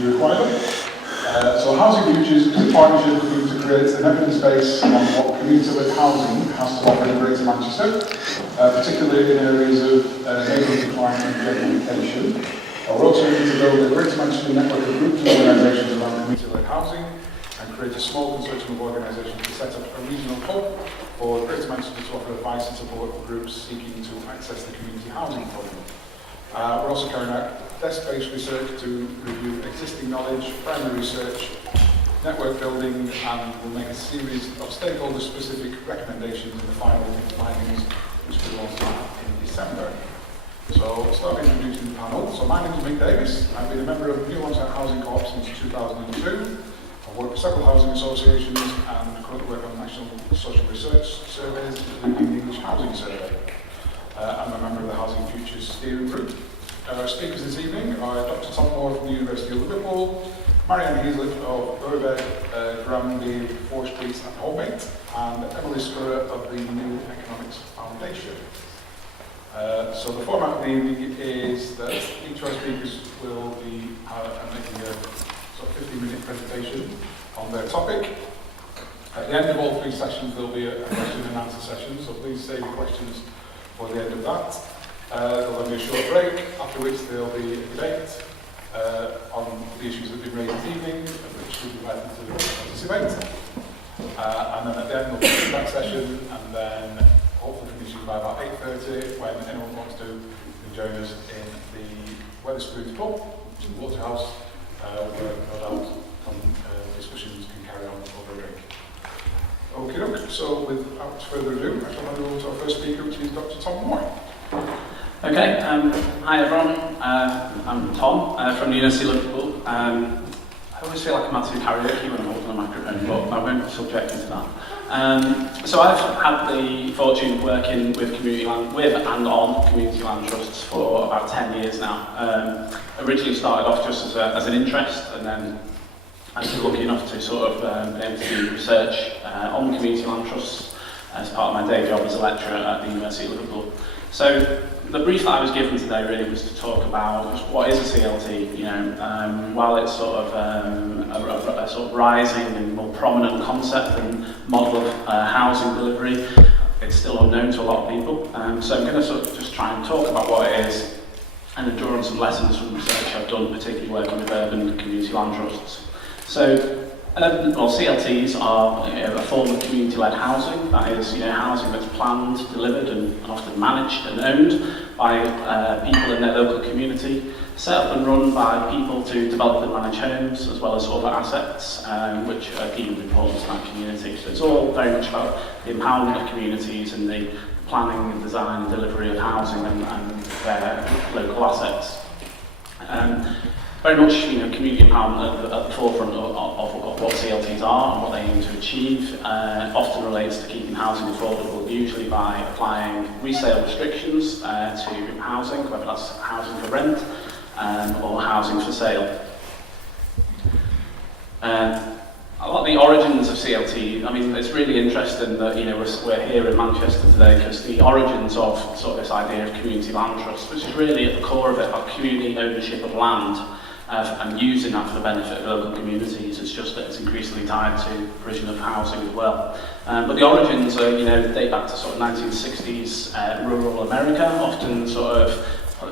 should you require them. So Housing Futures is a partnership to create an evidence base on what community-led housing has to offer in Greater Manchester, particularly in areas of neighbourhood decline and gentrification. We're also looking to build a Greater Manchester network of groups and organisations around community-led housing and create a small consortium of organisations to set up a regional hub for Greater Manchester to offer advice and support for groups seeking to access the community housing fund. We're also carrying out desk-based research to review existing knowledge, primary research, network building, and we'll make a series of stakeholder-specific recommendations in the final findings, which we will launch in December. So we'll start introducing the panel. So my name is Mick Davis. I've been a member of New Onsite Housing Co-op since 2002. I've worked with several housing associations and currently work on national social research surveys, including the English Housing Survey. I'm a member of the Housing Futures Steering Group. Our speakers this evening are Dr. Tom Moore from the University of Liverpool, Marianne Heaslett of Birkbeck, Granby, Four Streets and Holmate, and Emily Scurra of the New Economics Foundation. So the format of the evening is that each of our speakers will be making a sort of 15-minute presentation on their topic. At the end of all three sessions there will be a question and answer session, so please save your questions for the end of that. There'll then be a short break, after which there will be a debate on the issues that have been raised this evening, which we'll be invited to participate. And then at the end there'll be a feedback session, and then hopefully finishing by about 8:30, when anyone wants to join us in the Wetherspoons pub, which is the Waterhouse, where no doubt discussions can carry on over a break. Okay, so without further ado, I shall hand over to our first speaker, which is Dr. Tom Moore. Okay, hi everyone, I'm Tom from the University of Liverpool. I always feel like I'm out to karaoke when I'm holding a microphone, but I won't be subjected to that. So I've had the fortune of working with and on community land trusts for about 10 years now. Originally started off just as an interest, and then I've been lucky enough to sort of be able to do research on community land trusts as part of my day job as a lecturer at the University of Liverpool. So the brief that I was given today really was to talk about just what is a CLT. You know, while it's sort of a sort of rising and more prominent concept and model of housing delivery, it's still unknown to a lot of people. So I'm going to sort of just try and talk about what it is and then draw on some lessons from research I've done, particularly working with urban community land trusts. So, CLTs are a form of community-led housing. That is, housing that's planned, delivered, and often managed and owned by people in their local community, set up and run by people to develop and manage homes, as well as other assets, which are deemed important to that community. So it's all very much about the empowerment of communities and the planning and design and delivery of housing and their local assets. Very much, community empowerment at the forefront of what CLTs are and what they aim to achieve. Often relates to keeping housing affordable, usually by applying resale restrictions to housing, whether that's housing for rent or housing for sale. A lot of the origins of CLT, I mean, it's really interesting that we're here in Manchester today because the origins of sort of this idea of community land trust, which is really at the core of it, about community ownership of land. And using that for the benefit of local communities. It's just that it's increasingly tied to provision of housing as well. But the origins are, date back to sort of 1960s rural America, often sort of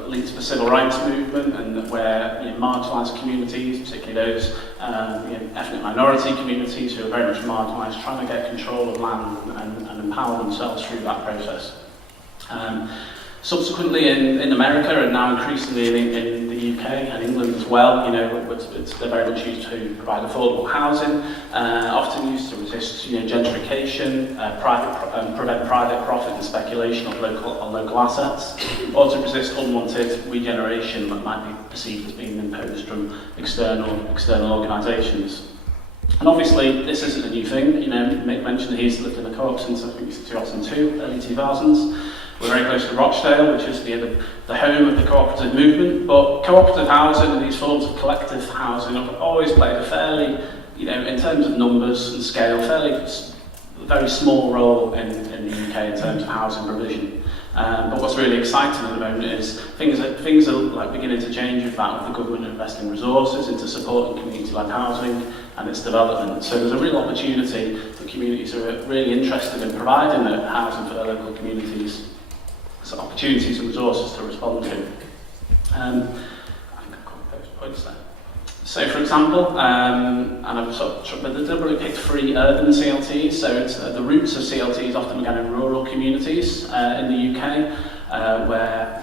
linked to the civil rights movement, and where marginalised communities, particularly those ethnic minority communities who are very much marginalised, trying to get control of land and empower themselves through that process. Subsequently in America, and now increasingly in the UK and England as well, they're very much used to provide affordable housing, often used to resist gentrification, prevent private profit and speculation on local assets, or to resist unwanted regeneration that might be perceived as being imposed from external organisations. And obviously, this isn't a new thing. Mick mentioned he's lived in a co-op since I think it's 2002, early 2000s. We're very close to Rochdale, which is the home of the cooperative movement, but cooperative housing and these forms of collective housing have always played a fairly, in terms of numbers and scale, very small role in the UK in terms of housing provision. But what's really exciting at the moment is things are like beginning to change with that, with the government investing resources into supporting community-led housing and its development. So there's a real opportunity for communities who are really interested in providing housing for their local communities, so opportunities and resources to respond to. I think I've got those points there. So, for example, and I've sort of deliberately picked 3 urban CLTs. So, it's, the roots of CLTs often began in rural communities in the UK, where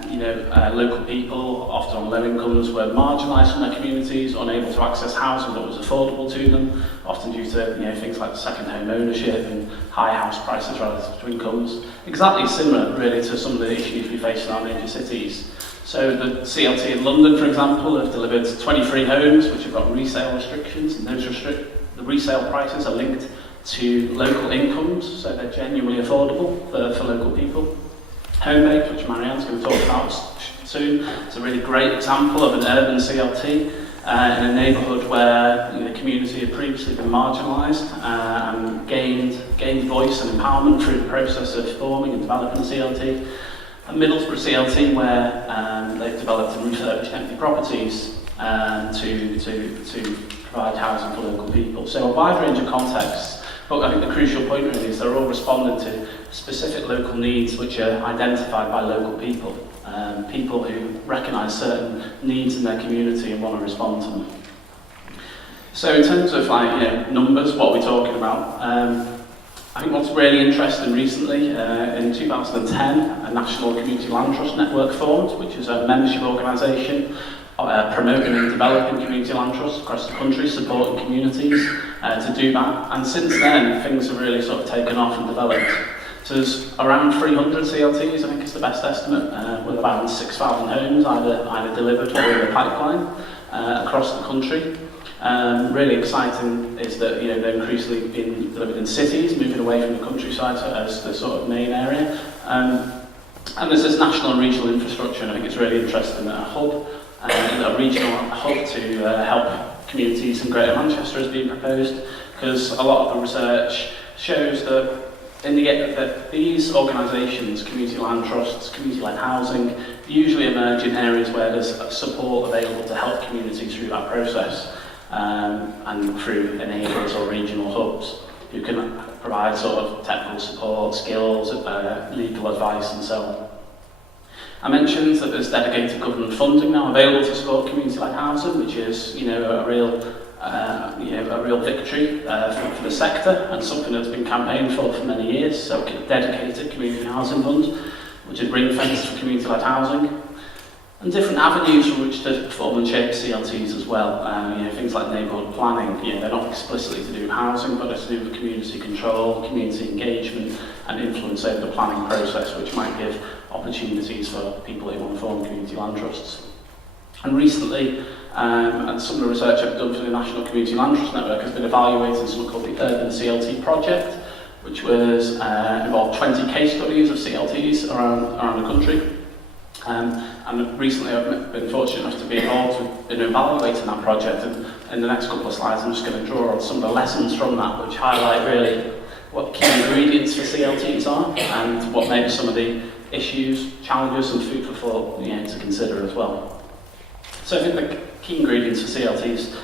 local people, often on low incomes, were marginalised from their communities, unable to access housing that was affordable to them, often due to things like second home ownership and high house prices relative to incomes. Exactly similar, really, to some of the issues we face in our major cities. So the CLT in London, for example, have delivered 23 homes which have got resale restrictions, and the resale prices are linked to local incomes, so they're genuinely affordable for local people. Homebake, which Marianne's going to talk about soon, is a really great example of an urban CLT in a neighbourhood where the community had previously been marginalised and gained voice and empowerment through the process of forming and developing the CLT. And Middlesbrough CLT, where they've developed and refurbished empty properties to provide housing for local people. So a wide range of contexts, but I think the crucial point really is they're all responding to specific local needs which are identified by local people, people who recognise certain needs in their community and want to respond to them. So in terms of numbers, what we're talking about, I think what's really interesting recently, in 2010, a National Community Land Trust Network formed, which is a membership organisation promoting and developing community land trusts across the country, supporting communities to do that. And since then, things have really sort of taken off and developed. So there's around 300 CLTs, I think is the best estimate, with about 6,000 homes either delivered or in the pipeline across the country. Really exciting is that they're increasingly being delivered in cities, moving away from the countryside as the sort of main area. And there's this national and regional infrastructure, and I think it's really interesting that a regional hub to help communities in Greater Manchester is being proposed, because a lot of the research shows that that these organisations, community land trusts, community-led housing, usually emerge in areas where there's support available to help communities through that process. And through enablers or regional hubs who can provide sort of technical support, skills, legal advice and so on. I mentioned that there's dedicated government funding now available to support community-led housing, which is a real victory for the sector and something that's been campaigned for many years. So a dedicated community housing fund, which is ring-fenced for community-led housing. And different avenues from which to form and shape CLTs as well. Things like neighbourhood planning, they're not explicitly to do with housing, but it's to do with community control, community engagement, and influence over the planning process, which might give opportunities for people who want to form community land trusts. And recently, and some of the research I've done for the National Community Land Trust Network has been evaluating something called the Urban CLT Project, which was involved 20 case studies of CLTs around the country. And recently I've been fortunate enough to be involved in evaluating that project, and in the next couple of slides I'm just going to draw on some of the lessons from that, which highlight really what key ingredients for CLTs are and what maybe some of the issues, challenges and food for thought to consider as well. So I think the key ingredients for CLTs,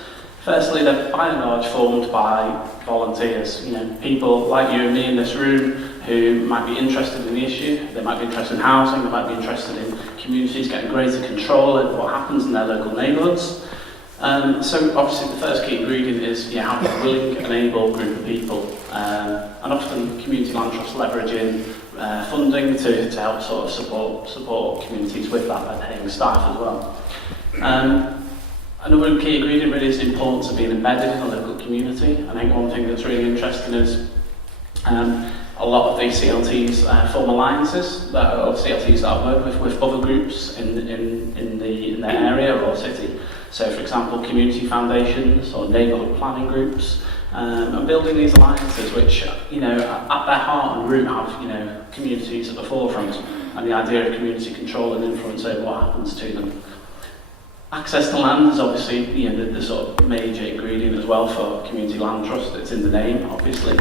firstly, they're by and large formed by volunteers, people like you and me in this room who might be interested in the issue, they might be interested in housing, they might be interested in communities getting greater control over what happens in their local neighbourhoods. So obviously the first key ingredient is having a willing and able group of people, and often community land trusts leveraging funding to help sort of support communities with that by paying staff as well. Another key ingredient really is the importance of being embedded in a local community. I think one thing that's really interesting is a lot of these CLTs form alliances of CLTs that I work with other groups in their area or city. So, for example, community foundations or neighbourhood planning groups, and building these alliances, which at their heart and root have communities at the forefront, and the idea of community control and influence over what happens to them. Access to land is obviously the sort of major ingredient as well for community land trust. It's in the name, obviously,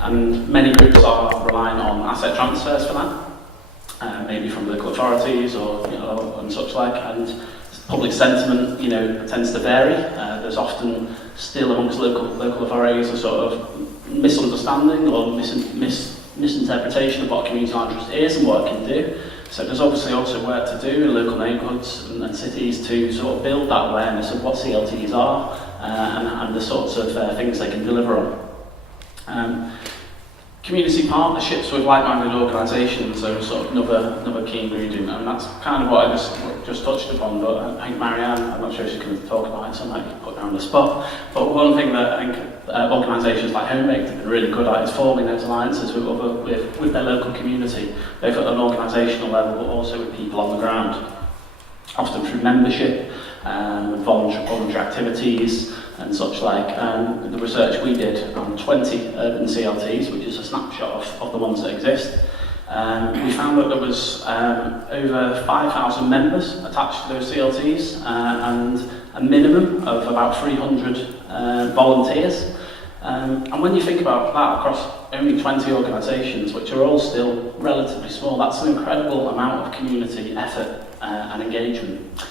and many groups are relying on asset transfers for that. maybe from local authorities or and such like, and public sentiment tends to vary. There's often still amongst local authorities a sort of misunderstanding or misinterpretation of what a community land trust is and what it can do. So there's obviously also work to do in local neighbourhoods and cities to sort of build that awareness of what CLTs are and the sorts of things they can deliver on. Community partnerships with like-minded organisations are sort of another key ingredient, and that's kind of what I just touched upon, but I think Marianne, I'm not sure if she's going to talk about it, so I might put her on the spot, but one thing that I think organisations like Homebaked have been really good at is forming those alliances with their local community, both at an organisational level but also with people on the ground, often through membership, voluntary activities and such like. The research we did on 20 urban CLTs, which is a snapshot of the ones that exist, we found that there was over 5,000 members attached to those CLTs and a minimum of about 300 volunteers. And when you think about that across only 20 organisations, which are all still relatively small, that's an incredible amount of community effort and engagement.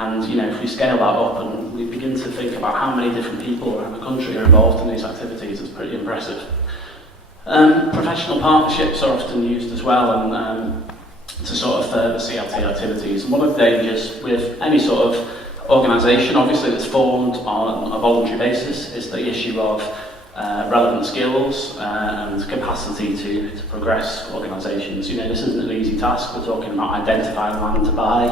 And if we scale that up and we begin to think about how many different people around the country are involved in these activities, it's pretty impressive. Professional partnerships are often used as well and to sort of further CLT activities. And one of the dangers with any sort of organisation, obviously that's formed on a voluntary basis, is the issue of relevant skills and capacity to progress organisations. This isn't an easy task. We're talking about identifying land to buy,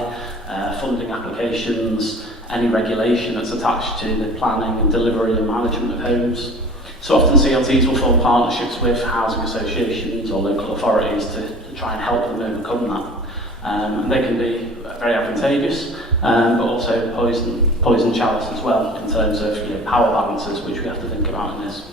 funding applications, any regulation that's attached to the planning and delivery and management of homes. So often CLTs will form partnerships with housing associations or local authorities to try and help them overcome that. And they can be very advantageous, but also poison chalice as well in terms of power balances, which we have to think about in this.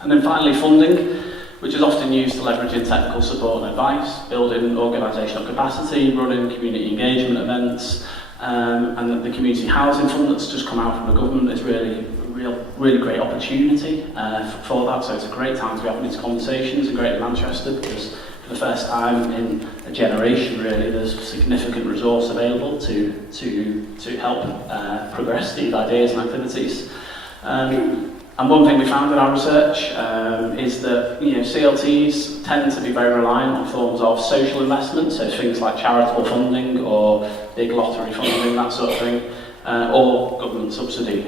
And then finally, funding, which is often used to leverage in technical support and advice, building organisational capacity, running community engagement events, and the community housing fund that's just come out from the government is really great opportunity for that. So it's a great time to be having these conversations in Greater Manchester, because for the first time in a generation, really, there's significant resource available to help progress these ideas and activities. And one thing we found in our research is that CLTs tend to be very reliant on forms of social investment, so things like charitable funding or big lottery funding, that sort of thing, or government subsidy.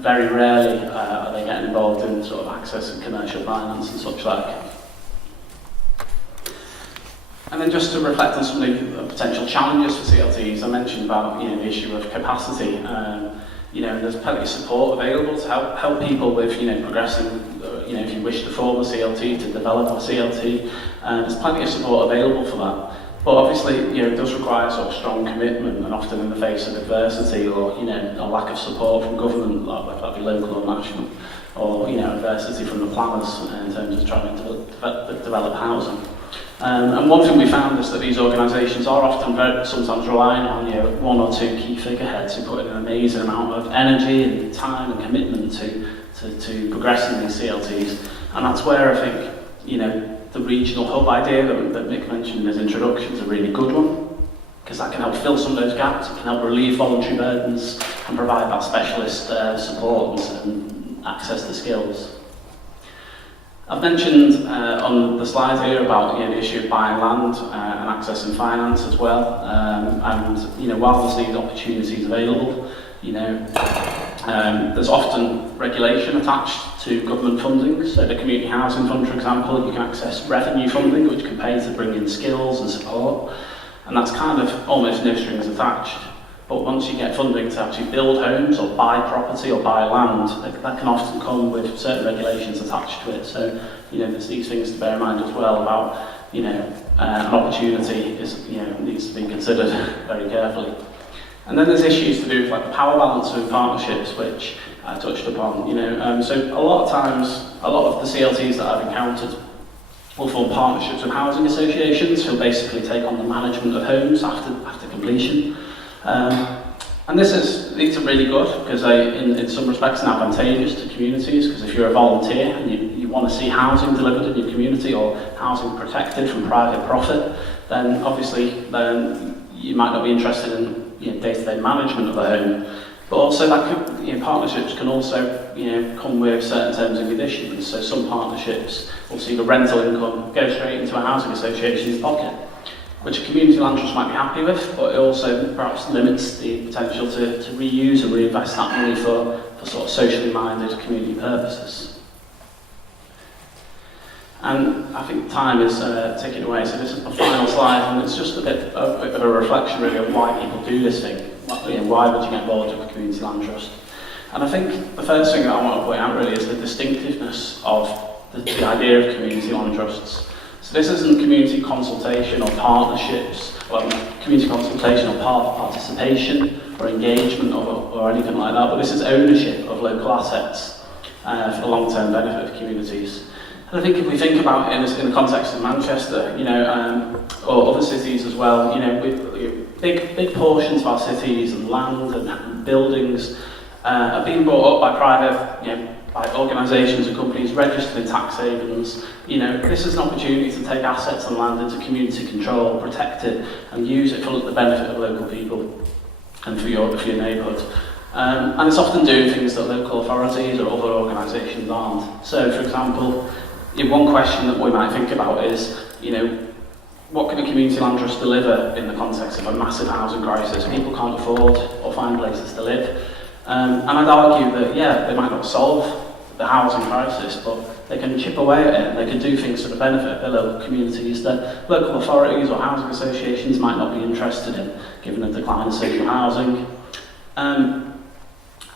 Very rarely are they getting involved in sort of access and commercial finance and such like. And then just to reflect on some of the potential challenges for CLTs, I mentioned about the issue of capacity. There's plenty of support available to help people with progressing. If you wish to form a CLT, to develop a CLT, there's plenty of support available for that. But obviously, it does require sort of strong commitment, and often in the face of adversity or a lack of support from government, whether that be local or national, or adversity from the planners in terms of trying to develop housing. And one thing we found is that these organisations are often sometimes relying on one or two key figureheads who put in an amazing amount of energy and time and commitment to progressing these CLTs. And that's where I think the regional hub idea that Mick mentioned in his introduction is a really good one, because that can help fill some of those gaps, it can help relieve voluntary burdens and provide that specialist support and access to skills. I've mentioned on the slide here about the issue of buying land and accessing finance as well. And while there's these opportunities available, there's often regulation attached to government funding. So the Community Housing Fund, for example, you can access revenue funding, which can pay to bring in skills and support. And that's kind of almost no strings attached. But once you get funding to actually build homes or buy property or buy land, that can often come with certain regulations attached to it. So, there's these things to bear in mind as well about, an opportunity needs to be considered very carefully. And then there's issues to do with the power balance of partnerships, which I touched upon. So a lot of times, a lot of the CLTs that I've encountered will form partnerships with housing associations who'll basically take on the management of homes after completion. And And these are really good because they, in some respects, are advantageous to communities, because if you're a volunteer and you want to see housing delivered in your community or housing protected from private profit, then obviously you might not be interested in day-to-day management of the home. But also partnerships can also come with certain terms and conditions. So some partnerships will see the rental income go straight into a housing association's pocket, which a community land trust might be happy with, but it also perhaps limits the potential to reuse and reinvest that money for sort of socially minded community purposes. And I think time is ticking away, so this is the final slide, and it's just a bit of a reflection really of why people do this thing. Why would you get involved with a community land trust? And I think the first thing that I want to point out really is the distinctiveness of the idea of community land trusts. So this isn't community consultation or partnerships, community consultation or participation or engagement or anything like that, but this is ownership of local assets for the long-term benefit of communities. And I think if we think about it in the context of Manchester, or other cities as well, big portions of our cities and land and buildings are being brought up by private, by organisations and companies registered in tax havens. This is an opportunity to take assets and land into community control, protect it, and use it for the benefit of local people and for your neighbourhood. And it's often doing things that local authorities or other organisations aren't. So, for example, one question that we might think about is, what can a community land trust deliver in the context of a massive housing crisis? People can't afford or find places to live. And I'd argue that, they might not solve the housing crisis, but they can chip away at it, and they can do things for the benefit of their local communities that local authorities or housing associations might not be interested in, given the decline of social housing.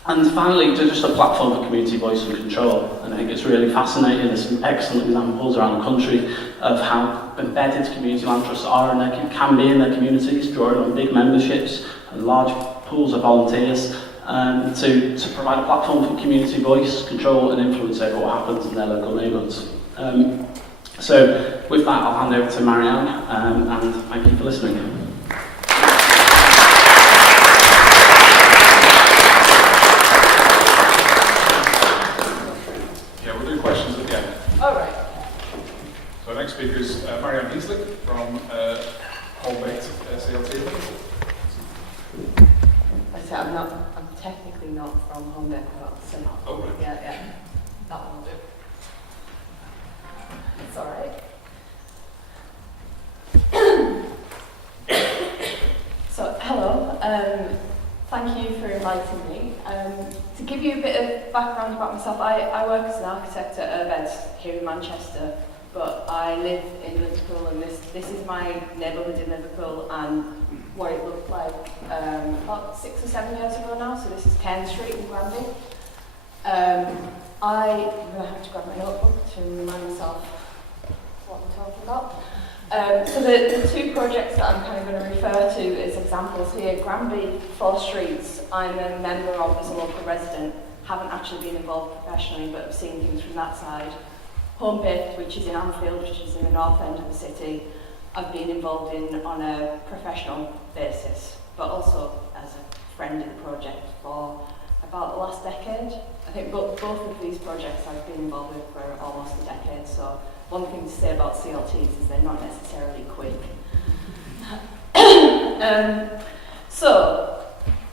And finally, just a platform for community voice and control. And I think it's really fascinating. There's some excellent examples around the country of how embedded community land trusts are and can be in their communities, drawing on big memberships and large pools of volunteers to provide a platform for community voice, control and influence over what happens in their local neighbourhoods. So with that, I'll hand over to Marianne, and thank you for listening. Questions at the end. All right. So our next speaker is Marianne Heasley from Holbait CLT. I'm technically not from Holbait, so Oh, right. yeah, that will do. It's all right. So hello. Thank you for inviting me. To give you a bit of background about myself, I work as an architect at Urbeds here in Manchester, but I live in Liverpool, and this is my neighbourhood in Liverpool and what it looked like about 6 or 7 years ago now. So this is Cairn Street in Granby. I'm going to have to grab my notebook to remind myself what I'm talking about. So the two projects that I'm kind of going to refer to as examples here, Granby, Four Streets, I'm a member of as a local resident, haven't actually been involved professionally, but I've seen things from that side. Holbait, which is in Anfield, which is in the north end of the city, I've been involved in on a professional basis, but also as a friend of the project for about the last decade. I think both of these projects I've been involved with for almost a decade, so one thing to say about CLTs is they're not necessarily quick. So,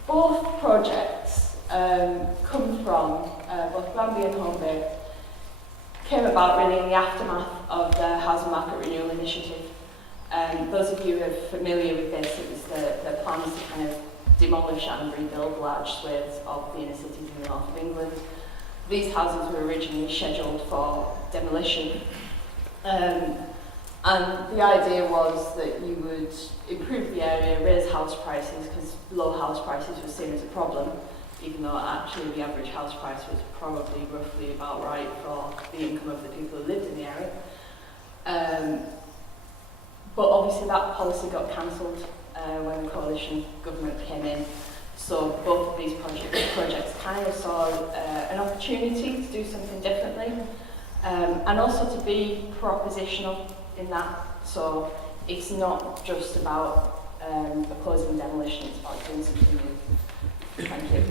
both projects come from, both Granby and Holbait, came about really in the aftermath of the Housing Market Renewal Initiative. Those of you who are familiar with this, it was the plans to kind of demolish and rebuild large swathes of the inner cities in the north of England. These houses were originally scheduled for demolition. And the idea was that you would improve the area, raise house prices, because low house prices were seen as a problem, even though actually the average house price was probably roughly about right for the income of the people who lived in the area. But obviously that policy got cancelled when the coalition government came in. So both of these projects kind of saw an opportunity to do something differently. And also to be propositional in that, so it's not just about opposing demolition, it's about doing something new. Thank you.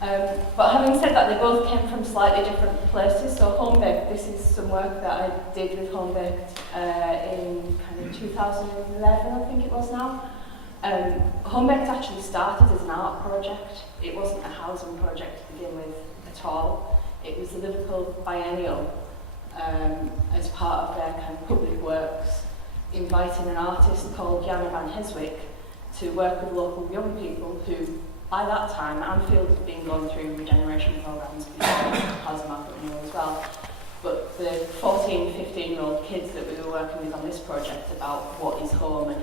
But having said that, they both came from slightly different places. So Homebaked, this is some work that I did with Homebaked in kind of 2011, I think it was now. Homebaked actually started as an art project. It wasn't a housing project to begin with at all. It was the Liverpool Biennial, as part of their kind of public works, inviting an artist called Jana van Heswick to work with local young people who, by that time, Anfield had been going through regeneration programmes before housing market renewal as well. But the 14, 15-year-old kids that we were working with on this project about what is home and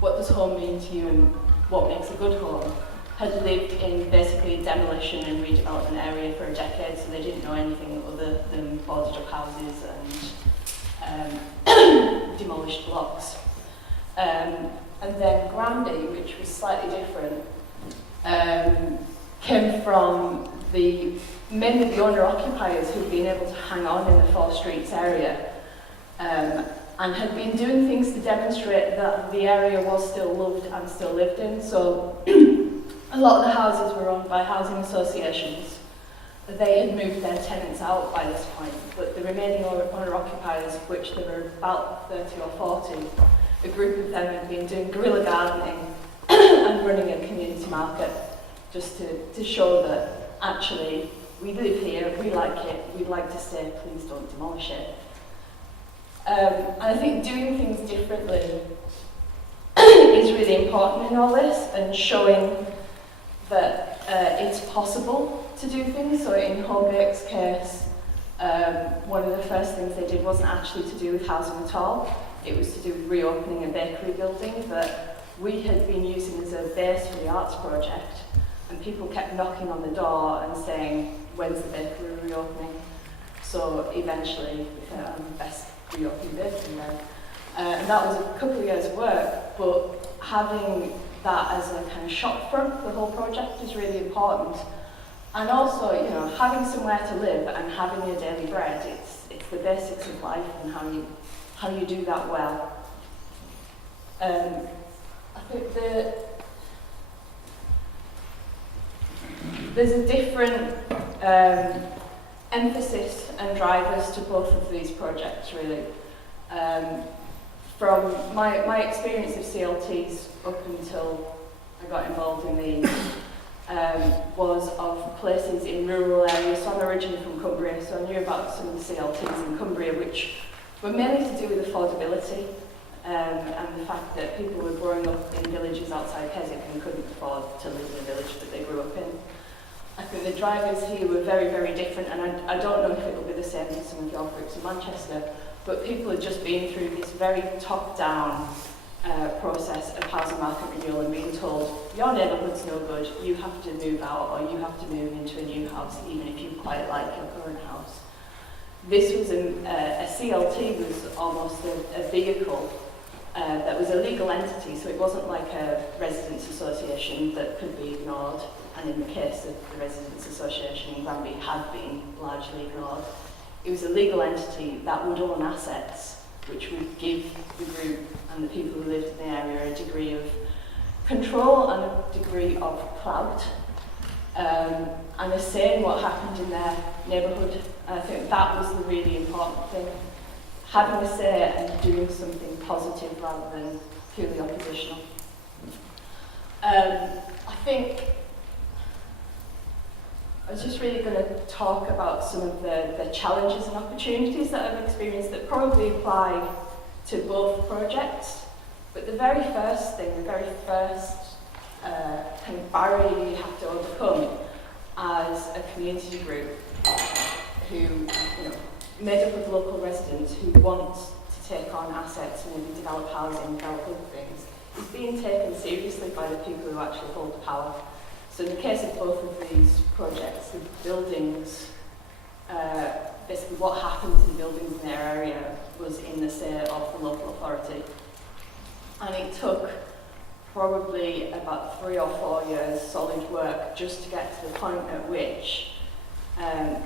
what does home mean to you and what makes a good home, had lived in basically a demolition and redevelopment area for a decade, so they didn't know anything other than boarded up houses and demolished blocks. And then Grandy, which was slightly different, came from mainly the owner-occupiers who'd been able to hang on in the Four Streets area and had been doing things to demonstrate that the area was still loved and still lived in. So a lot of the houses were owned by housing associations. They had moved their tenants out by this point, but the remaining owner-occupiers, which there were about 30 or 40, a group of them had been doing guerrilla gardening and running a community market just to show that actually we live here, we like it, we'd like to stay, please don't demolish it. And I think doing things differently is really important in all this, and showing that it's possible to do things. So in Homebaked's case, one of the first things they did wasn't actually to do with housing at all. It was to do with reopening a bakery building that we had been using as a base for the arts project, and people kept knocking on the door and saying, when's the bakery reopening? So eventually we found best reopen bakery then. And that was a couple of years of work, but having that as a kind of shop front, the whole project is really important. And also, you know, having somewhere to live and having your daily bread, it's the basics of life and how you do that well. I think there's a different emphasis and drivers to both of these projects, really. From my experience of CLTs up until I got involved in these, was of places in rural areas. So I'm originally from Cumbria, so I knew about some of the CLTs in Cumbria, which were mainly to do with affordability and the fact that people were growing up in villages outside Keswick and couldn't afford to live in a village that they grew up in. I think the drivers here were very, very different, and I don't know if it will be the same for some of your groups in Manchester, but people had just been through this very top-down process of housing market renewal and being told, your neighbourhood's no good, you have to move out or you have to move into a new house, even if you quite like your current house. This was a CLT was almost a vehicle that was a legal entity, so it wasn't like a residents association that could be ignored, and in the case of the Residents Association in Granby had been largely ignored. It was a legal entity that would own assets, which would give the group and the people who lived in the area a degree of control and a degree of clout, and a say in what happened in their neighbourhood. And I think that was the really important thing. Having a say and doing something positive rather than purely oppositional. I think I was just really going to talk about some of the challenges and opportunities that I've experienced that probably apply to both projects. But the very first thing, the very first kind of barrier you have to overcome as a community group who, you know, made up of local residents who want to take on assets and maybe develop housing, develop other things, is being taken seriously by the people who actually hold the power. So in the case of both of these projects, the buildings, basically what happened to the buildings in their area was in the say of the local authority. And it took probably about 3 or 4 years solid work just to get to the point at which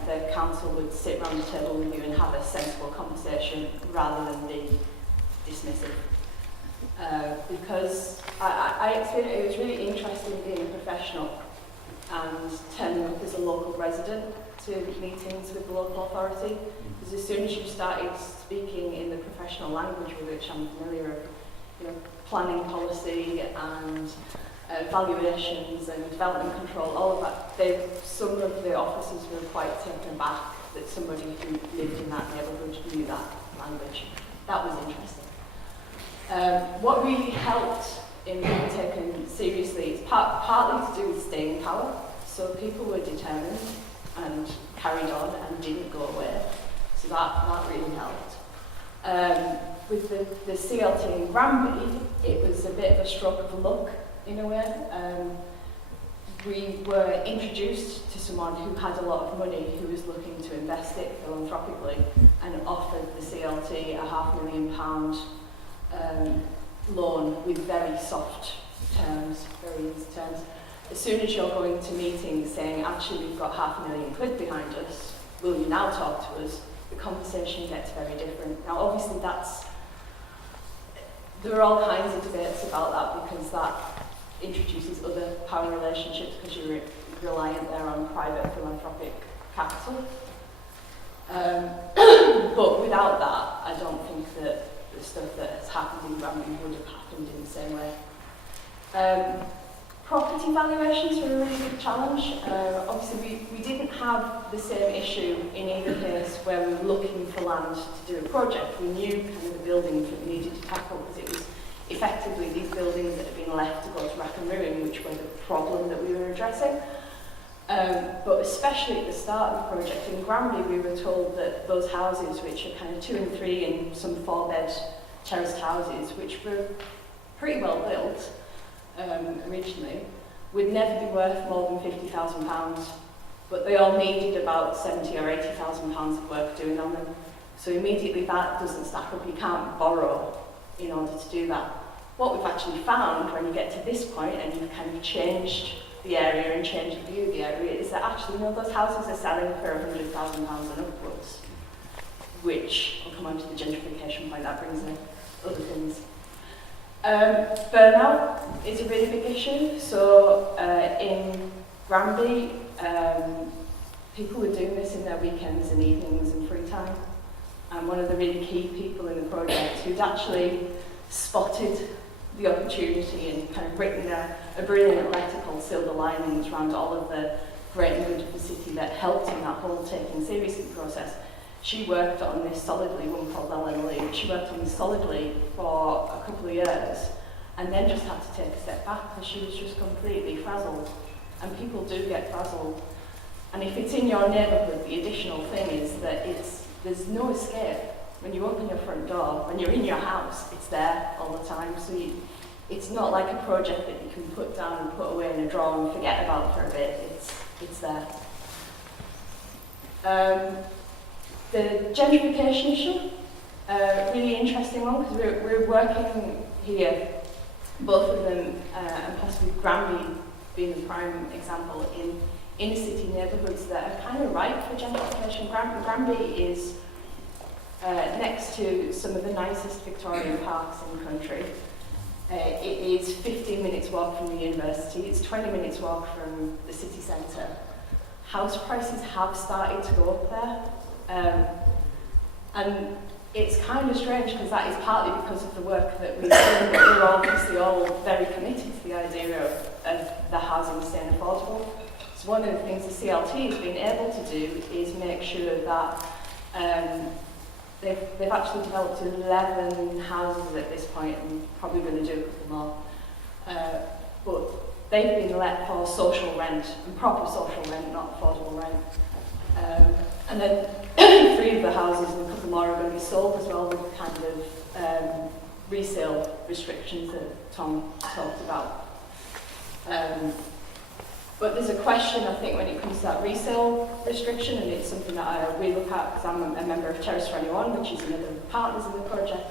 the council would sit around the table with you and have a sensible conversation rather than be dismissive. Because I experienced it was really interesting being a professional and turning up as a local resident to meetings with the local authority. Because as soon as you started speaking in the professional language with which I'm familiar of, you know, planning policy and valuations and development control, all of that, some of the officers were quite taken aback that somebody who lived in that neighbourhood knew that language. That was interesting. What really helped in being taken seriously is partly to do with staying power. So people were determined and carried on and didn't go away. So that really helped. With the CLT in Granby, it was a bit of a stroke of luck in a way. We were introduced to someone who had a lot of money who was looking to invest it philanthropically and offered the CLT a £500,000 loan with very soft terms, very easy terms. As soon as you're going to meetings saying, actually we've got £500,000 behind us, will you now talk to us? The conversation gets very different. Now obviously there are all kinds of debates about that because that introduces other power relationships because you're reliant there on private philanthropic capital. But without that, I don't think that the stuff that has happened in Granby would have happened in the same way. Property valuations were a really big challenge. Obviously, we didn't have the same issue in either case where we were looking for land to do a project. We knew kind of the buildings that we needed to tackle because it was effectively these buildings that had been left to go to rack and ruin, which were the problem that we were addressing. But especially at the start of the project in Granby, we were told that those houses, which are kind of 2 and 3 and some 4-bed terraced houses, which were pretty well built originally, would never be worth more than £50,000, but they all needed about £70,000 or £80,000 of work doing on them. So immediately that doesn't stack up. You can't borrow in order to do that. What we've actually found when you get to this point and you've kind of changed the area and changed the view of the area is that actually, you know, those houses are selling for £100,000 and upwards, which, I'll come on to the gentrification point, that brings in other things. Burnout is a really big issue. So in Granby, people were doing this in their weekends and evenings and free time. And one of the really key people in the project who'd actually spotted the opportunity and kind of written a brilliant letter called Silver Linings around all of the great and good of the city that helped in that whole taking seriously process. She worked on this solidly, one called Ellen Lee, she worked on this solidly for a couple of years and then just had to take a step back because she was just completely frazzled. And people do get frazzled. And if it's in your neighbourhood, the additional thing is that there's no escape. When you open your front door, when you're in your house, it's there all the time. So it's not like a project that you can put down and put away in a drawer and forget about for a bit. It's there. The gentrification issue, really interesting one because we're working here, both of them, and possibly Granby being the prime example, in inner city neighbourhoods that are kind of ripe for gentrification. Granby is next to some of the nicest Victorian parks in the country. It is 15 minutes walk from the university, it's 20 minutes walk from the city centre. House prices have started to go up there. And it's kind of strange because that is partly because of the work that we've done, but we're obviously all very committed to the idea of the housing staying affordable. So one of the things the CLT has been able to do is make sure that they've actually developed 11 houses at this point and probably going to do a couple more. But they've been let for social rent, and proper social rent, not affordable rent. And then 3 of the houses and a couple more are going to be sold as well with kind of resale restrictions that Tom talked about. But there's a question, I think, when it comes to that resale restriction, and it's something that we look at because I'm a member of Terrace for Anyone, which is another of the partners in the project.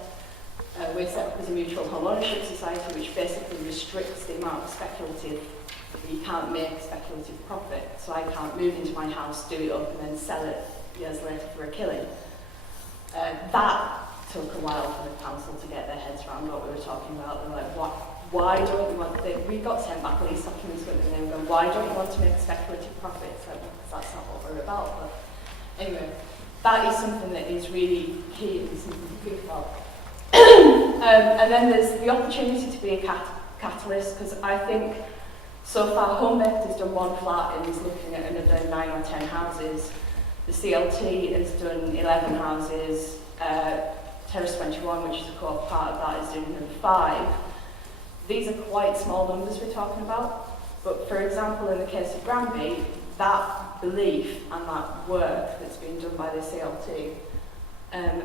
We're set up as a mutual home ownership society, which basically restricts the amount of speculative. You can't make speculative profit, so I can't move into my house, do it up, and then sell it years later for a killing. That took a while for the council to get their heads around what we were talking about. They're like, why don't you want, we got sent back lease documents with them and going, why don't you want to make speculative profits? Like, because that's not what we're about. But anyway, that is something that is really key and something to think about. And then there's the opportunity to be a catalyst, because I think so far Homebect has done one flat and is looking at another 9 or 10 houses. The CLT has done 11 houses. Terrace 21, which is a core part of that, is doing number 5. These are quite small numbers we're talking about, but for example, in the case of Granby, that belief and that work that's been done by the CLT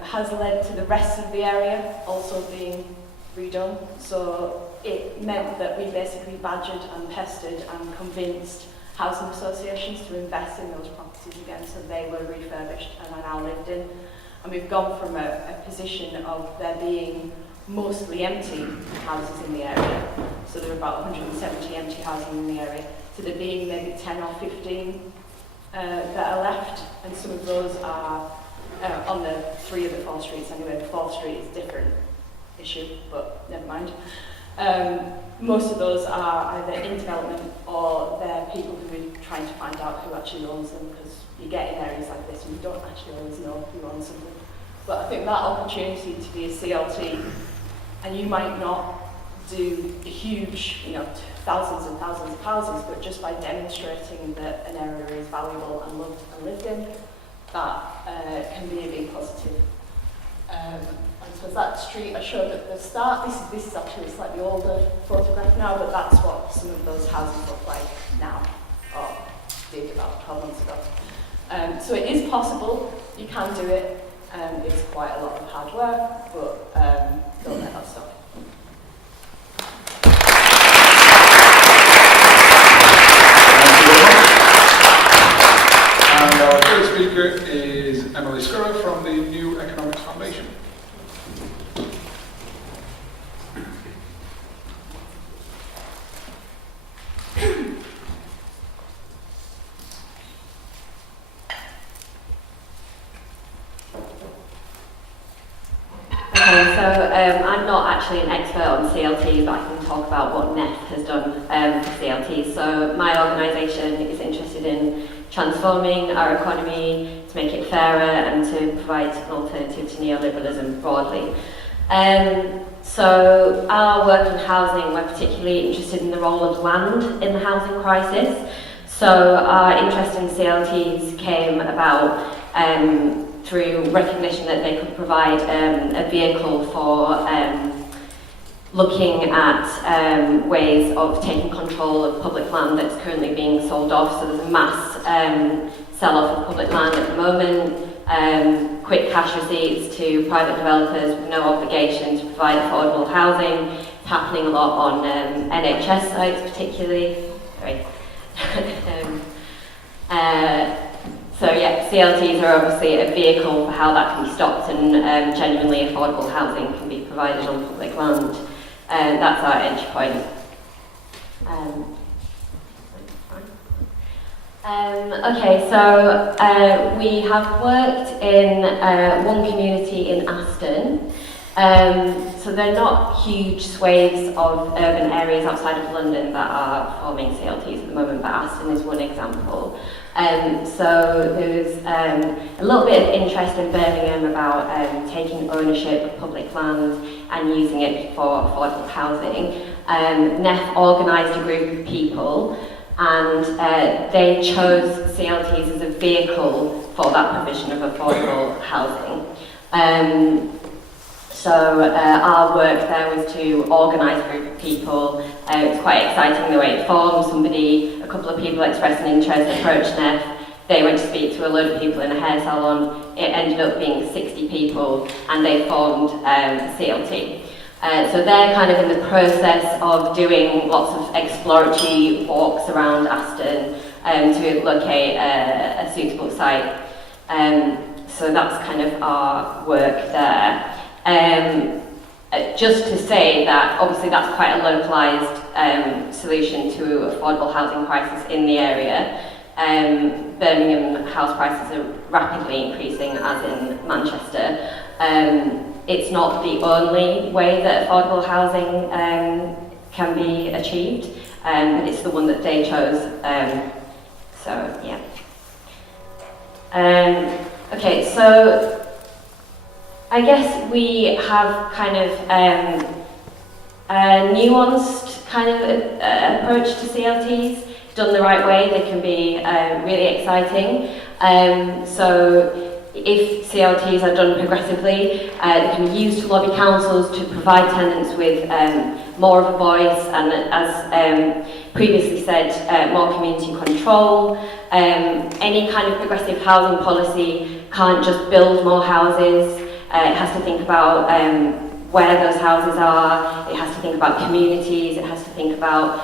has led to the rest of the area also being redone. So it meant that we basically badgered and pestered and convinced housing associations to invest in those properties again, so they were refurbished and are now lived in. And we've gone from a position of there being mostly empty houses in the area, so there are about 170 empty houses in the area, to there being maybe 10 or 15 that are left, and some of those are on the 3 of the 4 streets anyway. The 4th street is a different issue, but never mind. Most of those are either in development or they're people who are trying to find out who actually owns them, because you get in areas like this and you don't actually always know who owns something. But I think that opportunity to be a CLT, and you might not do huge, thousands and thousands of houses, but just by demonstrating that an area is valuable and loved and lived in, that can be a big positive. And so that street I showed at the start, this is actually a slightly older photograph now, but that's what some of those houses look like now, or did about 12 months ago. So it is possible, you can do it. It's quite a lot of hard work, but don't let that stop. And our third speaker is Emily Scurra from the New Economics Foundation. I'm not actually an expert on CLT, but I can talk about what NEF has done for CLT. So my organisation is interested in transforming our economy to make it fairer and to provide an alternative to neoliberalism broadly. So our work in housing, we're particularly interested in the role of land in the housing crisis. So our interest in CLTs came about through recognition that they could provide a vehicle for looking at ways of taking control of public land that's currently being sold off. So there's a mass sell-off of public land at the moment, quick cash receipts to private developers with no obligation to provide affordable housing. It's happening a lot on NHS sites particularly. Sorry. So yeah, CLTs are obviously a vehicle for how that can be stopped and genuinely affordable housing can be provided on public land. That's our entry point. Okay, so we have worked in one community in Aston. So they're not huge swathes of urban areas outside of London that are forming CLTs at the moment, but Aston is one example. So there's a little bit of interest in Birmingham about taking ownership of public land and using it for affordable housing. NEF organised a group of people and they chose CLTs as a vehicle for that provision of affordable housing. So our work there was to organise a group of people. It was quite exciting the way it formed. A couple of people expressed an interest, approached NEF. They went to speak to a load of people in a hair salon. It ended up being 60 people and they formed CLT. So they're kind of in the process of doing lots of exploratory walks around Aston to locate a suitable site. So that's kind of our work there. Just to say that obviously that's quite a localised solution to affordable housing crisis in the area. Birmingham house prices are rapidly increasing, as in Manchester. It's not the only way that affordable housing can be achieved, but it's the one that they chose. So yeah. Okay, so I guess we have kind of a nuanced kind of approach to CLTs. Done the right way, they can be really exciting. So if CLTs are done progressively, they can be used to lobby councils to provide tenants with more of a voice and, as previously said, more community control. Any kind of progressive housing policy can't just build more houses. It has to think about where those houses are, it has to think about communities, it has to think about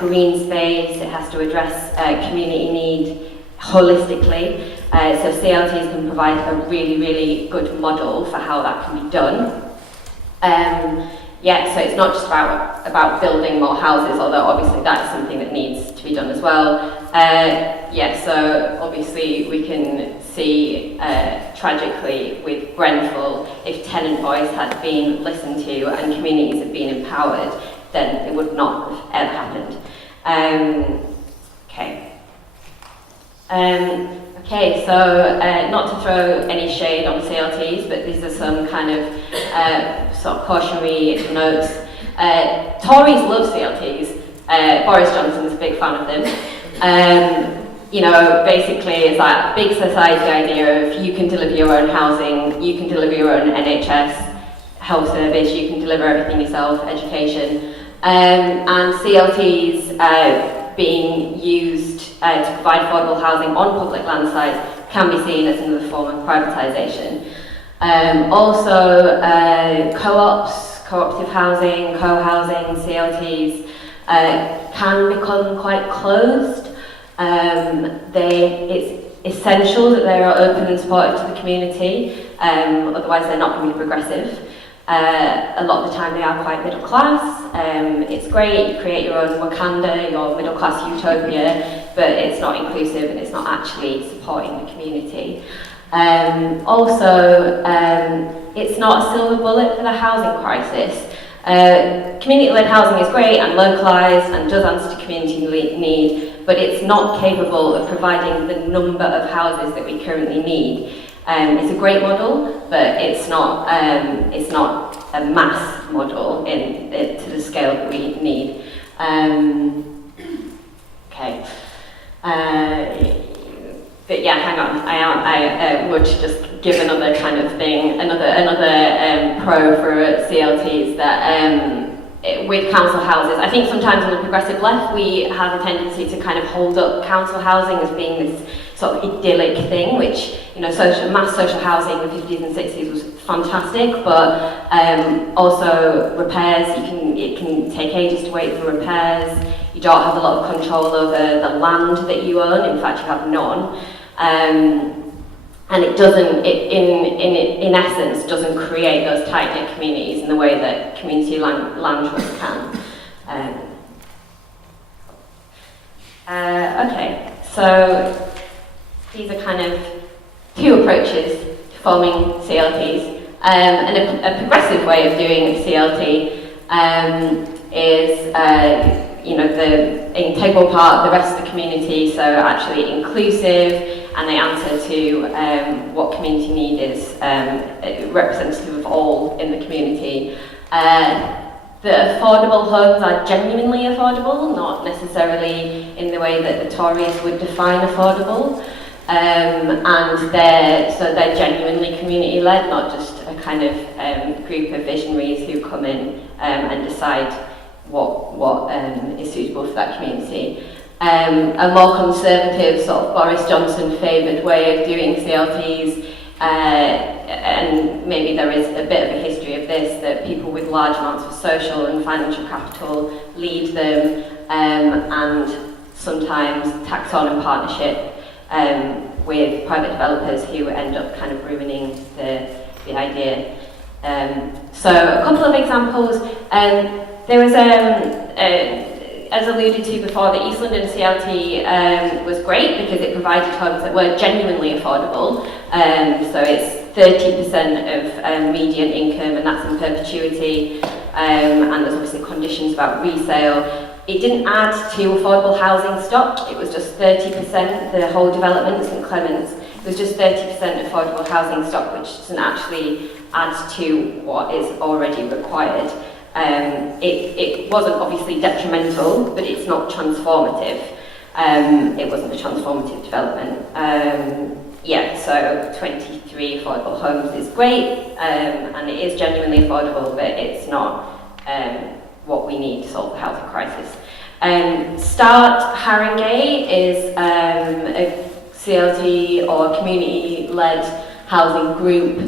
green space, it has to address community need holistically. So CLTs can provide a really, really good model for how that can be done. Yeah, so it's not just about building more houses, although obviously that is something that needs to be done as well. Yeah, so obviously we can see tragically with Grenfell, if tenant voice had been listened to and communities had been empowered, then it would not have ever happened. Okay. Okay, so not to throw any shade on CLTs, but these are some kind of sort of cautionary notes. Tories love CLTs. Boris Johnson's a big fan of them. You know, basically it's that big society idea of you can deliver your own housing, you can deliver your own NHS health service, you can deliver everything yourself, education. And CLTs being used to provide affordable housing on public land sites can be seen as another form of privatisation. Also, co-ops, cooperative housing, co-housing, CLTs can become quite closed. It's essential that they are open and supportive to the community, otherwise they're not going to be progressive. A lot of the time they are quite middle class. It's great, you create your own Wakanda, your middle class utopia, but it's not inclusive and it's not actually supporting the community. Also, it's not a silver bullet for the housing crisis. Community-led housing is great and localised and does answer to community need, but it's not capable of providing the number of houses that we currently need. It's a great model, but it's not a mass model to the scale that we need. Okay. But yeah, hang on. I would just give another kind of thing, another pro for CLTs that with council houses. I think sometimes on the progressive left we have a tendency to kind of hold up council housing as being this sort of idyllic thing, which, you know, mass social housing in the 50s and 60s was fantastic, but also repairs, it can take ages to wait for repairs. You don't have a lot of control over the land that you own. In fact, you have none. And it doesn't, in essence, doesn't create those tight-knit communities in the way that community land trusts can. Okay, so these are kind of two approaches to forming CLTs. And a progressive way of doing a CLT is, you know, the integral part of the rest of the community, so actually inclusive, and they answer to what community need is, representative of all in the community. The affordable homes are genuinely affordable, not necessarily in the way that the Tories would define affordable. And they're genuinely community-led, not just a kind of group of visionaries who come in and decide what is suitable for that community. A more conservative, sort of Boris Johnson favoured way of doing CLTs, and maybe there is a bit of a history of this, that people with large amounts of social and financial capital lead them, and sometimes tax on in partnership with private developers who end up kind of ruining the idea. So a couple of examples. There was, as alluded to before, the East London CLT was great because it provided homes that were genuinely affordable. So it's 30% of median income, and that's in perpetuity. and there's obviously conditions about resale. It didn't add to affordable housing stock, it was just 30%, the whole development, St Clements, it was just 30% affordable housing stock, which doesn't actually add to what is already required. It wasn't obviously detrimental, but it's not transformative. It wasn't a transformative development. So 23 affordable homes is great, and it is genuinely affordable, but it's not what we need to solve the housing crisis. Start Haringey is a CLT or community-led housing group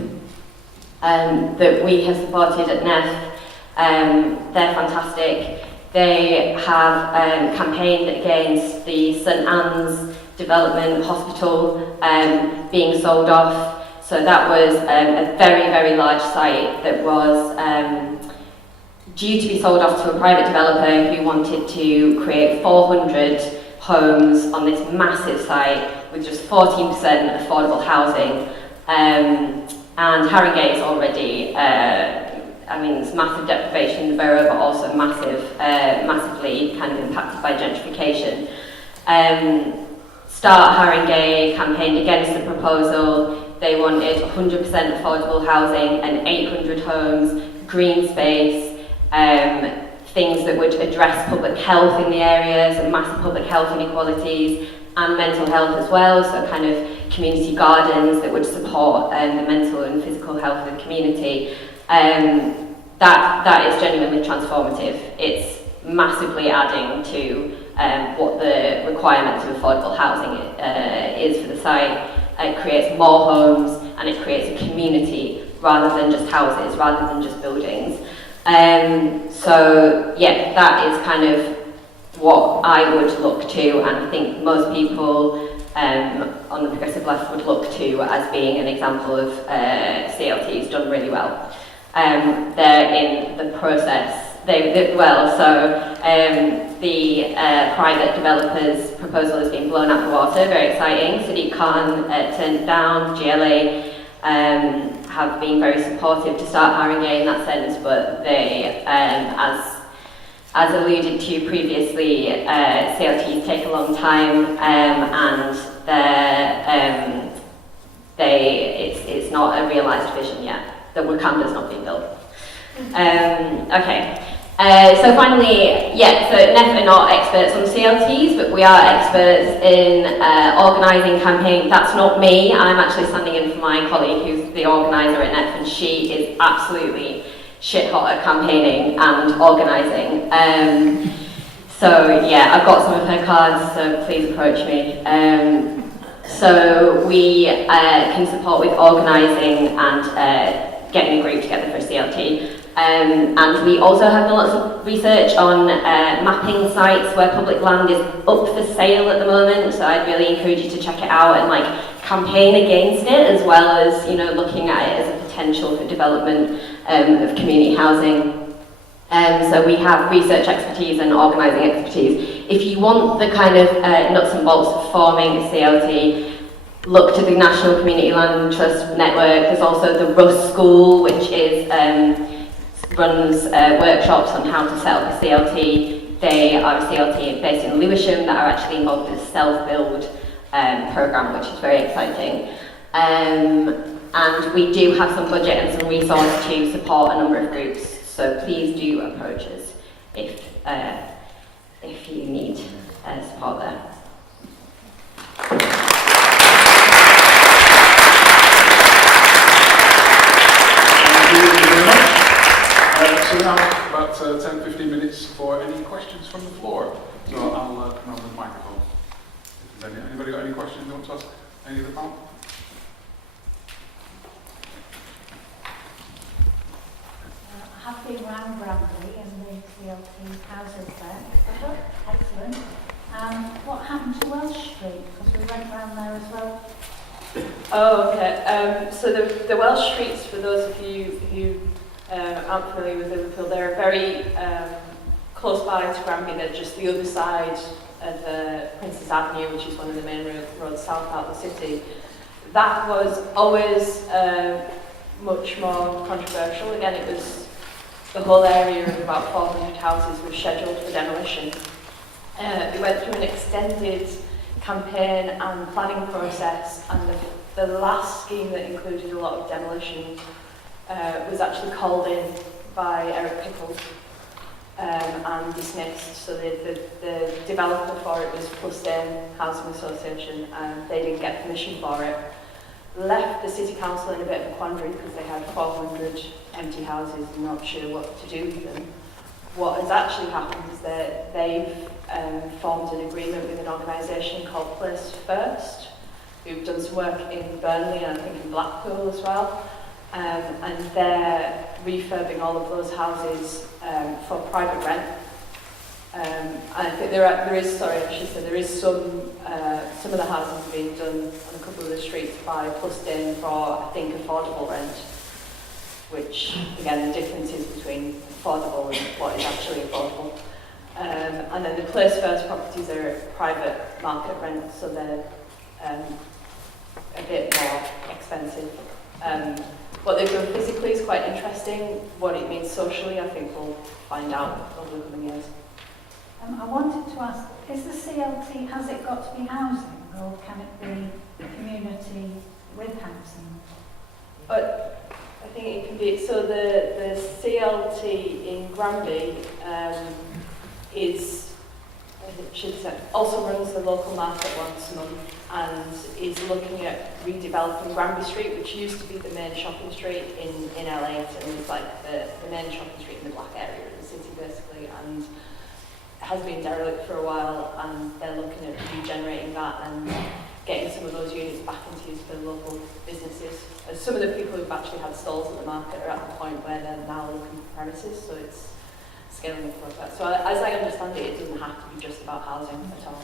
that we have supported at NEF. They're fantastic. They have campaigned against the St Anne's development hospital being sold off. So that was a very, very large site that was due to be sold off to a private developer who wanted to create 400 homes on this massive site with just 14% affordable housing. And Haringey is already, it's massive deprivation in the borough, but also massively kind of impacted by gentrification. Start Haringey campaigned against the proposal. They wanted 100% affordable housing and 800 homes, green space, things that would address public health in the areas and massive public health inequalities and mental health as well, so kind of community gardens that would support the mental and physical health of the community. That is genuinely transformative. It's massively adding to what the requirements of affordable housing is for the site. It creates more homes and it creates a community rather than just houses, rather than just buildings. That is kind of what I would look to, and I think most people on the progressive left would look to as being an example of CLTs done really well. They're in the process. The private developer's proposal has been blown out of the water, very exciting. Sadiq Khan turned it down, GLA have been very supportive to Start Haringey in that sense, but they, as alluded to previously, CLTs take a long time, and it's not a realised vision yet. The Wakanda's not being built. So finally, so NEF are not experts on CLTs, but we are experts in organising campaigns. That's not me. I'm actually standing in for my colleague who's the organiser at NEF, and she is absolutely shit hot at campaigning and organising. I've got some of her cards, so please approach me. So we can support with organising and getting a group together for a CLT. And we also have done lots of research on mapping sites where public land is up for sale at the moment, so I'd really encourage you to check it out and campaign against it, as well as looking at it as a potential for development of community housing. So we have research expertise and organising expertise. If you want the kind of nuts and bolts of forming a CLT, look to the National Community Land Trust Network. There's also the Russ School, which is runs workshops on how to set up a CLT. They are a CLT based in Lewisham that are actually involved in a self-build programme, which is very exciting. And we do have some budget and some resource to support a number of groups, so please do approach us if you need support there. So now about 10-15 minutes for any questions from the floor. So I'll come over the microphone. Has anybody got any questions they want to ask any of the panel? I have been around Bramley and the CLT houses there. Excellent. What happened to Welsh Street? Because we went around there as well. Oh, okay. So the Welsh Streets, for those of you who aren't familiar with Liverpool, they're very close by to Granby. They're just the other side of Princess Avenue, which is one of the main roads south out of the city. That was always much more controversial. Again, it was the whole area of about 400 houses was scheduled for demolition. We went through an extended campaign and planning process, and the last scheme that included a lot of demolition was actually called in by Eric Pickles and dismissed. So the developer for it was Plusdane Housing Association, and they didn't get permission for it. Left the City Council in a bit of a quandary because they had 400 empty houses and not sure what to do with them. What has actually happened is that they've formed an agreement with an organisation called Place First, who've done some work in Burnley and I think in Blackpool as well, and they're refurbing all of those houses for private rent. And I think there is some of the houses being done on a couple of the streets by Plusdane for, I think, affordable rent, which, again, the difference is between affordable and what is actually affordable. And then the Place First properties are private market rent, so they're a bit more expensive. What they've done physically is quite interesting. What it means socially, I think we'll find out over the coming years. I wanted to ask, is the CLT, has it got to be housing, or can it be community with housing? But I think it can be, so the CLT in Granby also runs the local market once a month and is looking at redeveloping Granby Street, which used to be the main shopping street in LA, and it's like the main shopping street in the black area of the city basically, and has been derelict for a while, and they're looking at regenerating that and getting some of those units back into use for local businesses. Some of the people who've actually had stalls at the market are at the point where they're now looking for premises, so it's scaling up like that. So as I understand it, it doesn't have to be just about housing at all.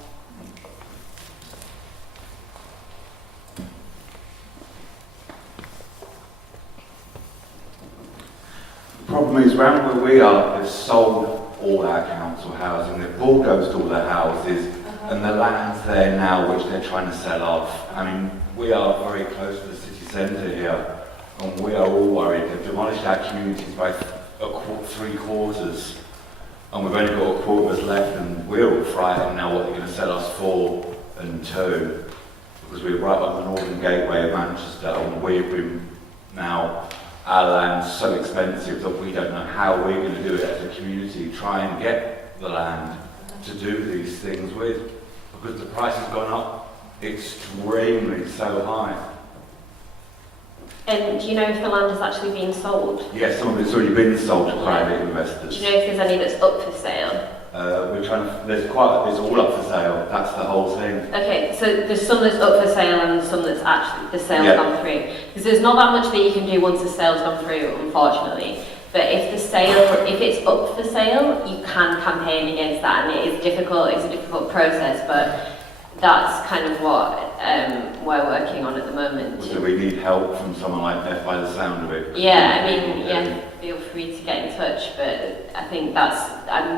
The problem is, around where we are, they've sold all our council housing, they've bulldozed all the houses, and the land's there now which they're trying to sell off. I mean, we are very close to the city centre here, and we are all worried. They've demolished our communities by 3/4, and we've only got 1/4 left, and we're all frightened now what they're going to sell us for and to, because we're right on the northern gateway of Manchester, and we've been now, our land's so expensive that we don't know how we're going to do it as a community, try and get the land to do these things with, because the price has gone up extremely so high. And do you know if the land has actually been sold? Yes, some of it's already been sold to private investors. Do you know if there's any that's up for sale? We're trying to, there's all up for sale, that's the whole thing. Okay, so there's some that's up for sale and some that's actually, the sale's gone through. Because there's not that much that you can do once the sale's gone through, unfortunately. But if it's up for sale, you can campaign against that, and it is difficult, it's a difficult process, but that's kind of what we're working on at the moment. So we need help from someone like Beth by the sound of it. Yeah, I mean, feel free to get in touch, but I think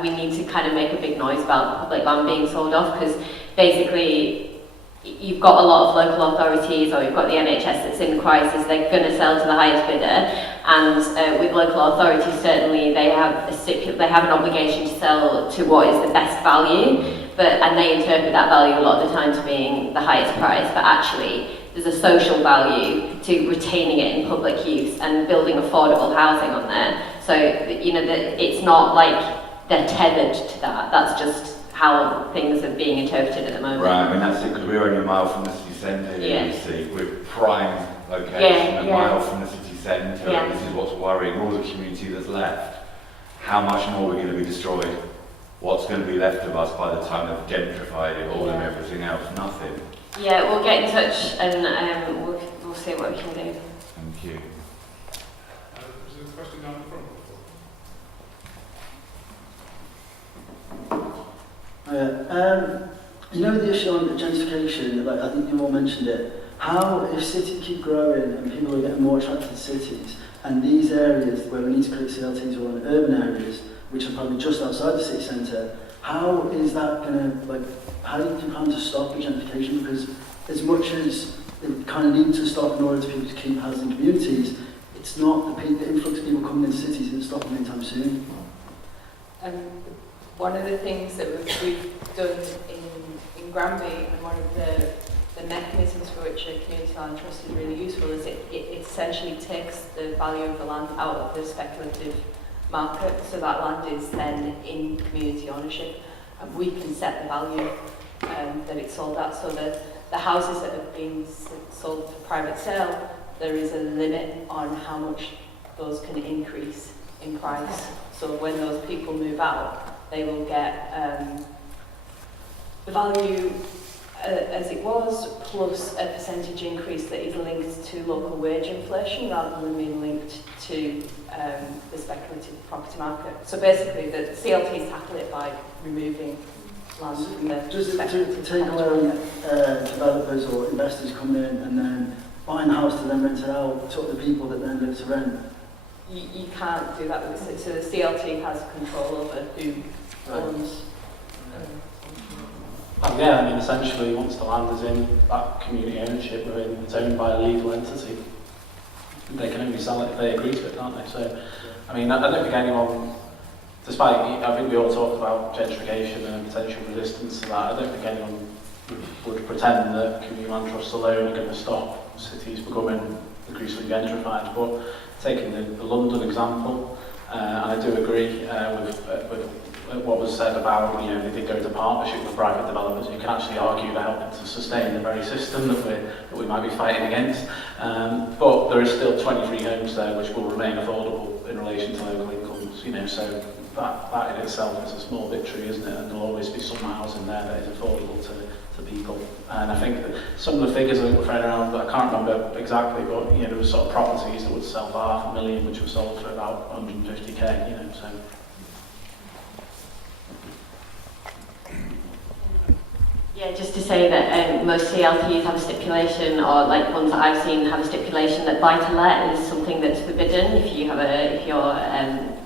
we need to kind of make a big noise about the public land being sold off, because basically you've got a lot of local authorities, or you've got the NHS that's in crisis, they're going to sell to the highest bidder, and with local authorities certainly they have an obligation to sell to what is the best value, and they interpret that value a lot of the time to being the highest price, but actually there's a social value to retaining it in public use and building affordable housing on there. So, it's not like they're tethered to that, that's just how things are being interpreted at the moment. Right, I mean that's it, because we're only a mile from the city centre here, you see. We're prime location, a mile from the city centre, and this is what's worrying all the community that's left. How much more are we going to be destroyed? What's going to be left of us by the time they've gentrified it all and everything else? Nothing. Yeah, we'll get in touch and we'll see what we can do. Thank you. There's a question down the front. The issue on gentrification, like I think you all mentioned it, how if cities keep growing and people are getting more attracted to cities, and these areas where we need to create CLTs are in urban areas, which are probably just outside the city centre, how is that going to, how do you plan to stop the gentrification? Because as much as they kind of need to stop in order for people to keep housing communities, it's not the influx of people coming into cities isn't stopping anytime soon. One of the things that we've done in Granby, and one of the mechanisms for which a community land trust is really useful, is it essentially takes the value of the land out of the speculative market, so that land is then in community ownership, and we can set the value that it's sold at, so that the houses that have been sold for private sale, there is a limit on how much those can increase in price. So when those people move out, they will get the value as it was, plus a percentage increase that is linked to local wage inflation rather than being linked to the speculative property market. So basically, the CLTs tackle it by removing land from the Just speculative to take property away market. developers or investors coming in and then buying a house to then rent it out to other people that then live to rent. You can't do that with the so the CLT has control over who owns. Yeah, I mean, essentially, once the land is in that community ownership, it's owned by a legal entity. They can only sell it if they agree to it, can't they? So, I mean, I don't think anyone, despite, I think we all talk about gentrification and potential resistance to that, I don't think anyone would pretend that community land trusts alone are going to stop cities becoming increasingly gentrified. But taking the London example, and I do agree with what was said about, they did go into partnership with private developers who can actually argue to help to sustain the very system that we might be fighting against. But there is still 23 homes there which will remain affordable in relation to local incomes, so that in itself is a small victory, isn't it? And there'll always be some housing there that is affordable to people. And I think that some of the figures that were thrown around, I can't remember exactly, but there were sort of properties that would sell for $500,000 which were sold for about 150k, so. Yeah, just to say that most CLTs have a stipulation, or like ones that I've seen have a stipulation that buy-to-let is something that's forbidden if you have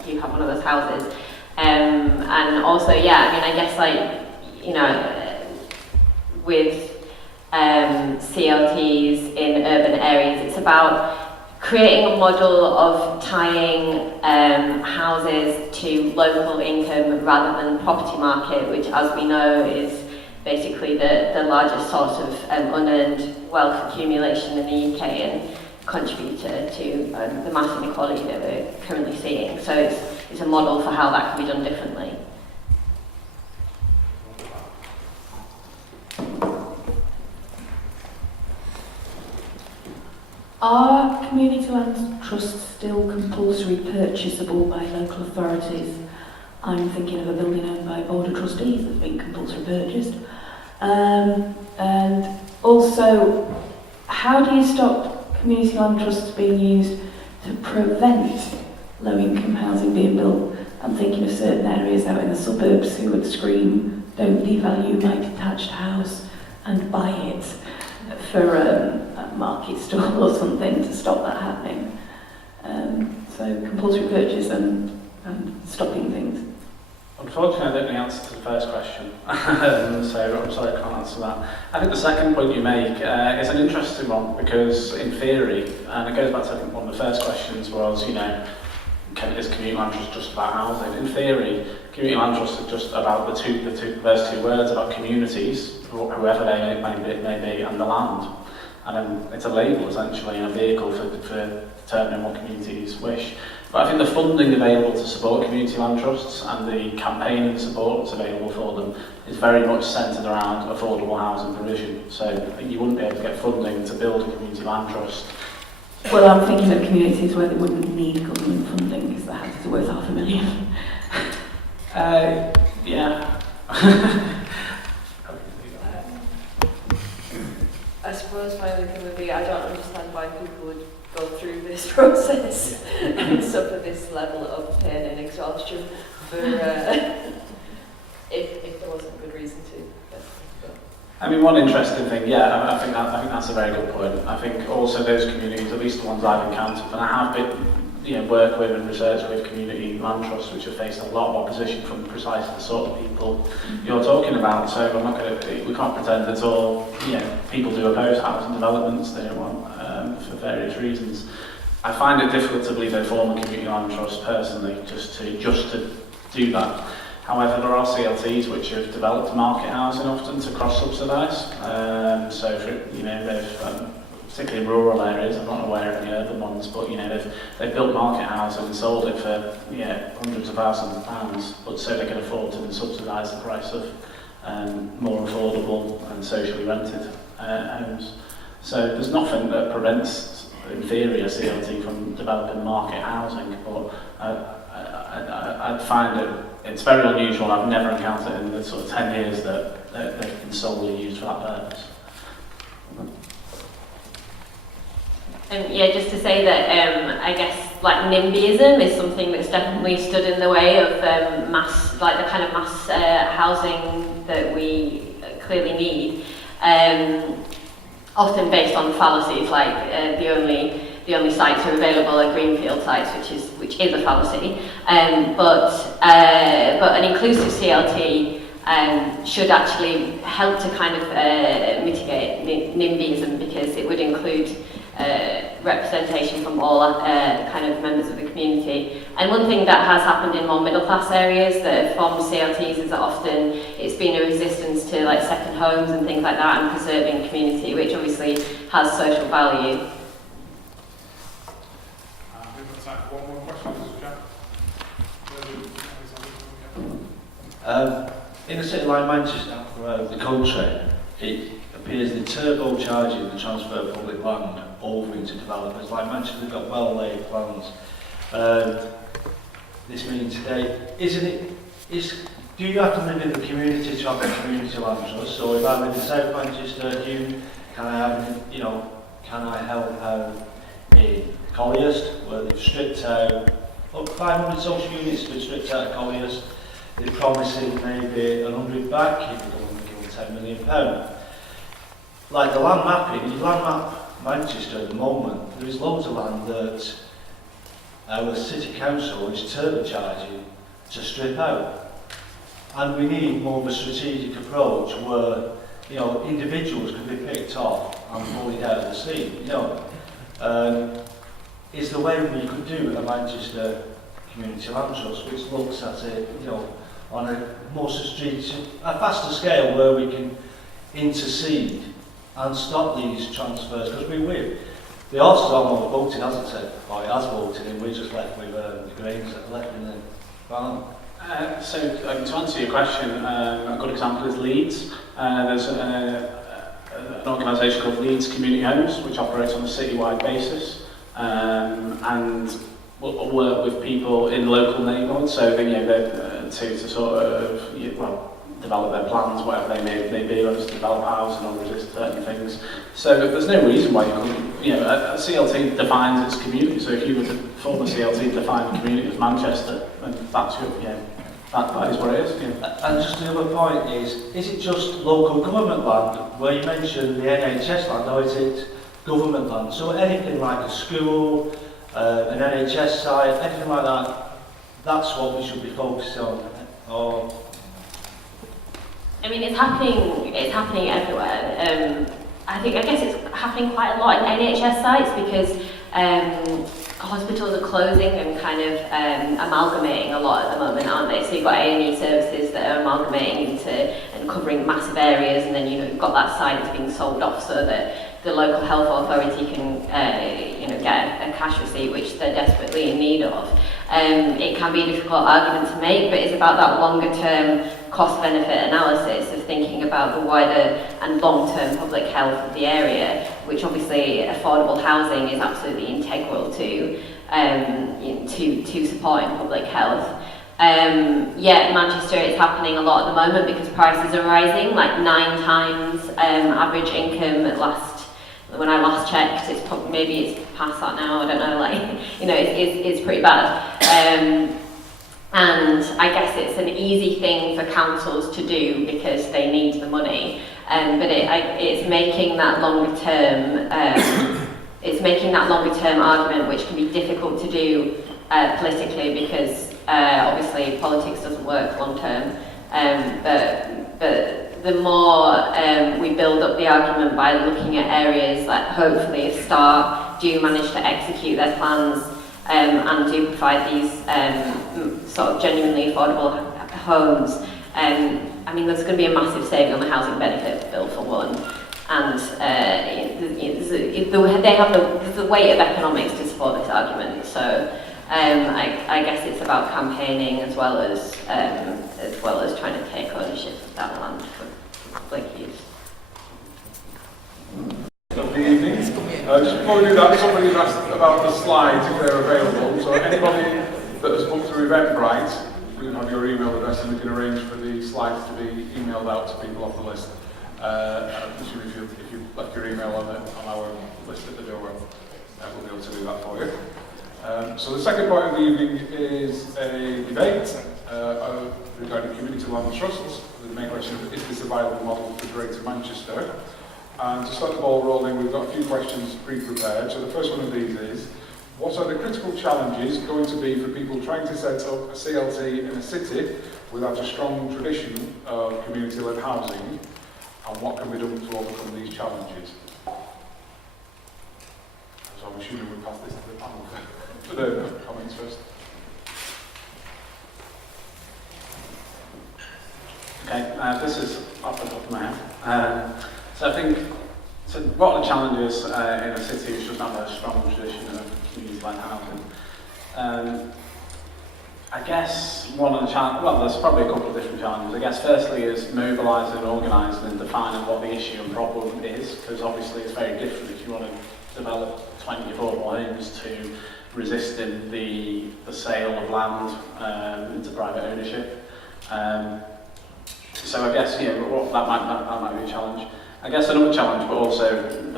you have one of those houses. And also, yeah, I mean, I guess with CLTs in urban areas, it's about creating a model of tying houses to local income rather than the property market, which, as we know, is basically the largest source of unearned wealth accumulation in the UK and contributor to the mass inequality that we're currently seeing. So it's a model for how that can be done differently. Are community land trusts still compulsory purchasable by local authorities? I'm thinking of a building owned by Board of Trustees that's been compulsory purchased. And also, how do you stop community land trusts being used to prevent low-income housing being built? I'm thinking of certain areas out in the suburbs who would scream, don't devalue my detached house and buy it for a market stall or something to stop that happening. So compulsory purchase and stopping things. Unfortunately, I don't know the answer to the first question, so I'm sorry I can't answer that. I think the second point you make is an interesting one, because in theory, and it goes back to one of the first questions was, is community land trust just about housing? In theory, community land trust is just about those two words, about communities, whoever they may be, and the land. And then it's a label, essentially, and a vehicle for determining what communities wish. But I think the funding available to support community land trusts and the campaigning support that's available for them is very much centred around affordable housing provision. So you wouldn't be able to get funding to build a community land trust. Well, I'm thinking of communities where they wouldn't need government funding because the houses are worth $500,000. Yeah. I suppose my only thing would be, I don't understand why people would go through this process and suffer this level of pain and exhaustion for if there wasn't a good reason to. I mean, one interesting thing, I think that's a very good point. I think also those communities, at least the ones I've encountered, and I have been, work with and research with community land trusts, which have faced a lot of opposition from precisely the sort of people you're talking about. So we can't pretend at all. People do oppose housing developments, they don't want for various reasons. I find it difficult to believe they form a community land trust personally, just to do that. However, there are CLTs which have developed market housing often to cross-subsidise. So, for, you know, they've particularly in rural areas, I'm not aware of any urban ones, but you know, they've built market housing and sold it for hundreds of thousands of pounds, but so they can afford to subsidise the price of more affordable and socially rented homes. So there's nothing that prevents, in theory, a CLT from developing market housing, but I'd find it's very unusual. I've never encountered it in the sort of 10 years that they've been solely used for that purpose. Yeah, just to say that I guess like NIMBYism is something that's definitely stood in the way of mass, like the kind of mass housing that we clearly need. Often based on fallacies, like the only sites are available are greenfield sites, which is a fallacy. But an inclusive CLT should actually help to kind of mitigate NIMBYism, because it would include representation from all kind of members of the community. And one thing that has happened in more middle class areas that have formed CLTs is that often it's been a resistance to like second homes and things like that, and preserving community, which obviously has social value. We've got time for one more question, In a city like Manchester, the country, it appears they're turbocharging the transfer of public land over into developers. Like Manchester, they've got well-laid plans. This meeting today, do you have to live in the community to have a community land trust? So if I live in South Manchester, can I help out in Collyhurst, where they've stripped out 500 social units have been stripped out of Collyhurst. They're promising maybe 100 back if they don't give them £10 million. Like the land mapping, if you land map Manchester at the moment, there is loads of land that our city council is turbocharging to strip out. And we need more of a strategic approach where, you know, individuals can be picked off and bullied out of the scene. You know, is the way we could do a Manchester community land trust, which looks at it, you know, on a more strategic, a faster scale, where we can intercede and stop these transfers, because the horses are more voting, hasn't it? Or it has voted, and we're just left with the grains that are left in the farm. So to answer your question, a good example is Leeds. There's an organisation called Leeds Community Homes, which operates on a citywide basis, and will work with people in local neighbourhoods. So they, you know, to sort of develop their plans, whatever they may be, whether to develop housing or resist certain things. So there's no reason why you couldn't, you know, a CLT defines its community. So if you were to form a CLT to define the community of Manchester, then that's your, you know, that is what it is. Yeah. And just the other point is it just local government land, where you mentioned the NHS land, or is it government land? So anything like a school, an NHS site, anything like that, that's what we should be focused on. Or I mean, it's happening everywhere. I guess it's happening quite a lot in NHS sites, because hospitals are closing and kind of amalgamating a lot at the moment, aren't they? So you've got A&E services that are amalgamating into and covering massive areas, and then you've got that site that's being sold off so that the local health authority can get a cash receipt, which they're desperately in need of. It can be a difficult argument to make, but it's about that longer term cost-benefit analysis of thinking about the wider and long-term public health of the area, which obviously affordable housing is absolutely integral to supporting public health. Manchester, it's happening a lot at the moment because prices are rising, like 9 times average income when I last checked. It's probably, maybe it's past that now, I don't know, it's pretty bad. And I guess it's an easy thing for councils to do because they need the money, but it's making that longer term argument, which can be difficult to do politically, because obviously politics doesn't work long term. But the more we build up the argument by looking at areas that hopefully start do manage to execute their plans and do provide these sort of genuinely affordable homes. I mean, there's going to be a massive saving on the housing benefit bill for one, and they have the weight of economics to support this argument. So I guess it's about campaigning as well as trying to take ownership of that land for public use. Good evening. Just before we do that, somebody's asked about the slides if they're available. So anybody that has booked through Eventbrite, you can have your email address and we can arrange for the slides to be emailed out to people off the list. I'm assuming if you left your email on our list at the door, we'll be able to do that for you. So the second part of the evening is a debate regarding community land trusts. The main question is this a viable model for Greater Manchester? And to start the ball rolling, we've got a few questions pre-prepared. So the first one of these is, what are the critical challenges going to be for people trying to set up a CLT in a city without a strong tradition of community-led housing? And what can be done to overcome these challenges? So I'm assuming we'll pass this to the panel for the comments first. Okay, this is off the top of my head. So I think, what are the challenges in a city which doesn't have a strong tradition of community-led housing? I guess one of the challenges, well, there's probably a couple of different challenges. I guess firstly is mobilising, organising and defining what the issue and problem is, because obviously it's very different if you want to develop 20 affordable homes to resisting the sale of land into private ownership. So I guess, that might be a challenge. I guess another challenge, but also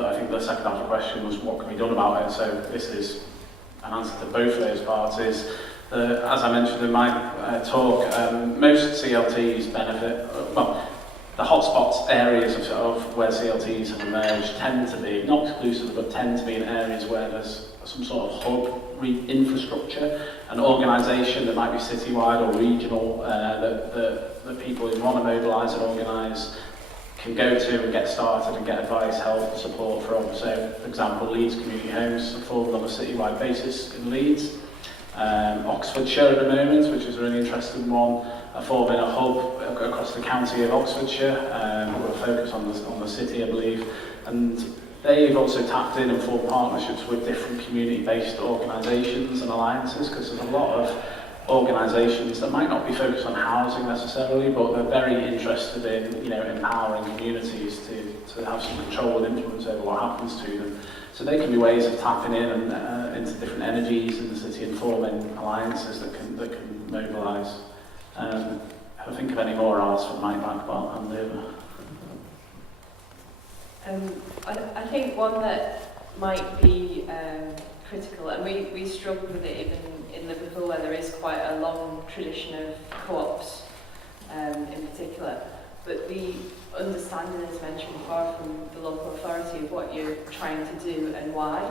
I think the second half of the question was what can be done about it. So this is an answer to both of those parts. Is as I mentioned in my talk, most CLTs benefit. The hotspots areas of where CLTs have emerged tend to be not exclusive, but tend to be in areas where there's some sort of hub infrastructure, an organisation that might be citywide or regional that people who want to mobilise and organise can go to and get started and get advice, help, support from. So, for example, Leeds Community Homes are formed on a citywide basis in Leeds. Oxfordshire at the moment, which is a really interesting one, are forming a hub across the county of Oxfordshire, with a focus on the city, I believe. And they've also tapped in and formed partnerships with different community-based organisations and alliances, because there's a lot of organisations that might not be focused on housing necessarily, but they're very interested in empowering communities to have some control and influence over what happens to them. So they can be ways of tapping in and into different energies in the city and forming alliances that can mobilise. If I think of any more, I'll ask for Mike back, but I'll hand over. I think one that might be critical, and we struggle with it even in Liverpool, where there is quite a long tradition of co-ops in particular, but the understanding, as mentioned before, from the local authority of what you're trying to do and why.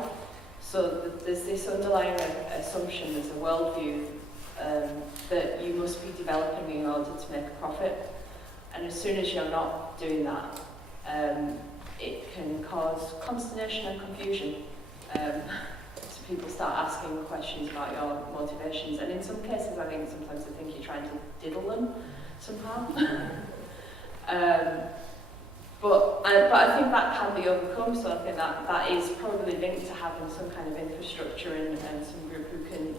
So there's this underlying assumption, there's a worldview that you must be developing in order to make a profit, and as soon as you're not doing that, it can cause consternation and confusion. So people start asking questions about your motivations, and in some cases I think sometimes they think you're trying to diddle them somehow. But I think that can be overcome, so I think that is probably linked to having some kind of infrastructure and some group who can,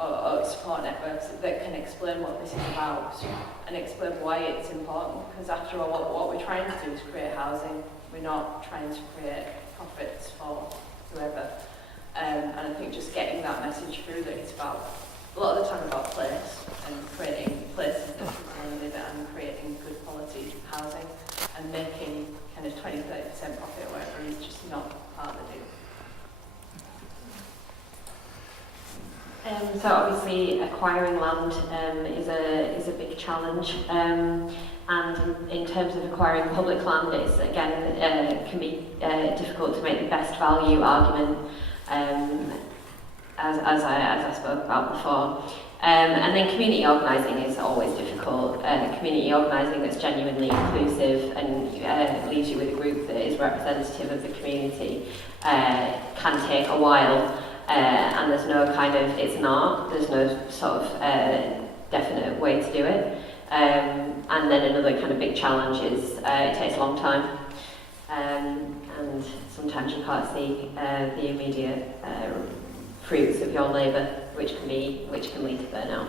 or support networks that can explain what this is about and explain why it's important, because after all what we're trying to do is create housing, we're not trying to create profits for whoever. And I think just getting that message through that it's about, a lot of the time about place and creating places that people want to live in and creating good quality housing and making kind of 20-30% profit or whatever is just not part of the deal. So obviously acquiring land is a big challenge, and in terms of acquiring public land, it's again can be difficult to make the best value argument, as I spoke about before. And then community organising is always difficult. Community organising that's genuinely inclusive and leaves you with a group that is representative of the community can take a while. And there's no kind of, it's an art, there's no sort of definite way to do it. And then another kind of big challenge is it takes a long time. And sometimes you can't see the immediate fruits of your labour, which can lead to burnout.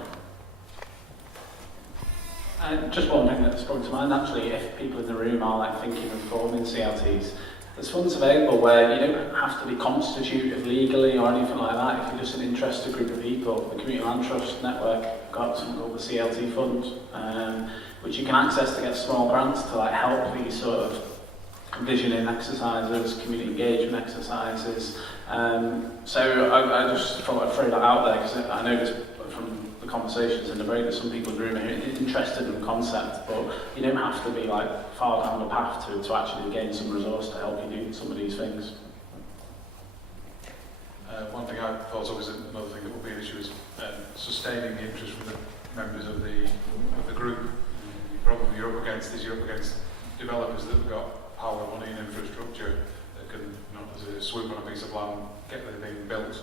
Just one thing that sprung to mind, actually, if people in the room are like thinking of forming CLTs, there's funds available where you don't have to be constituted legally or anything like that. If you're just an interested group of people, the Community Land Trust Network got something called the CLT Fund, which you can access to get small grants to like help these sort of visioning exercises, community engagement exercises. So I just thought I'd throw that out there because I know there's, from the conversations in the break, there's some people in the room who are interested in the concept, but you don't have to be like far down the path to actually gain some resource to help you do some of these things. One thing I thought of is another thing that will be an issue is sustaining the interest from the members of the group. The problem you're up against developers that have got power, money and infrastructure that can, as a swoop on a piece of land, get the thing built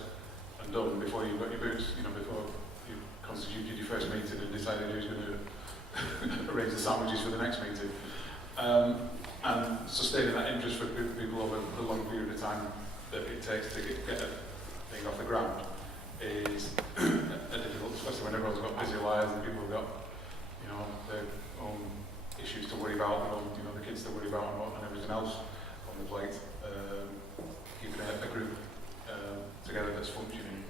and done before you've got your boots, before you constituted your first meeting and decided who's going to arrange the sandwiches for the next meeting. And sustaining that interest for people over the long period of time that it takes to get a thing off the ground is a difficult, especially when everyone's got busy lives and people have got, their own issues to worry about, their own, the kids to worry about and everything else on the plate. Keeping a group together that's functioning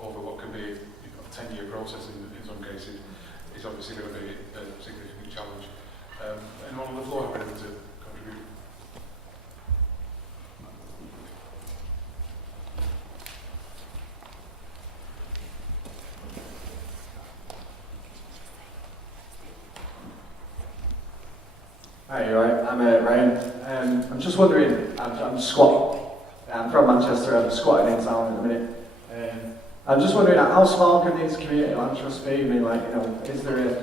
over what could be a 10-year process in some cases is obviously going to be a significant challenge. Anyone on the floor have anything to contribute? Hi, you're right. I'm Ryan. I'm just wondering, I'm squatting. I'm from Manchester, I'm squatting in town in a minute. I'm just wondering, how small can these community land trusts be? I mean, is there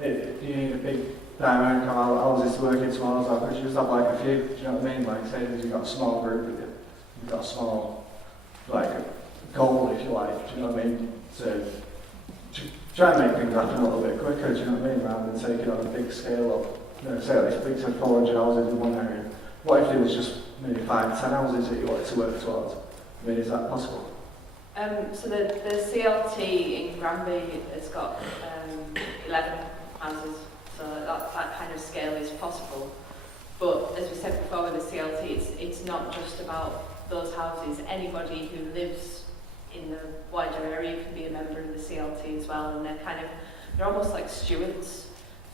do you need a big dynamic houses to work in towards that? Could you just have a few, do you know what I mean? Say that you've got a small group, you've got a small, goal, if you like, do you know what I mean? To try and make things happen a little bit quicker, do you know what I mean? Rather than taking on a big scale up. Say like big 400 houses in one area. What if there was just maybe 5 to 10 houses that you wanted to work towards? I mean, is that possible? So the CLT in Granby has got 11 houses, so that kind of scale is possible. But as we said before with the CLT, it's not just about those houses. Anybody who lives in the wider area can be a member of the CLT as well, and they're almost like stewards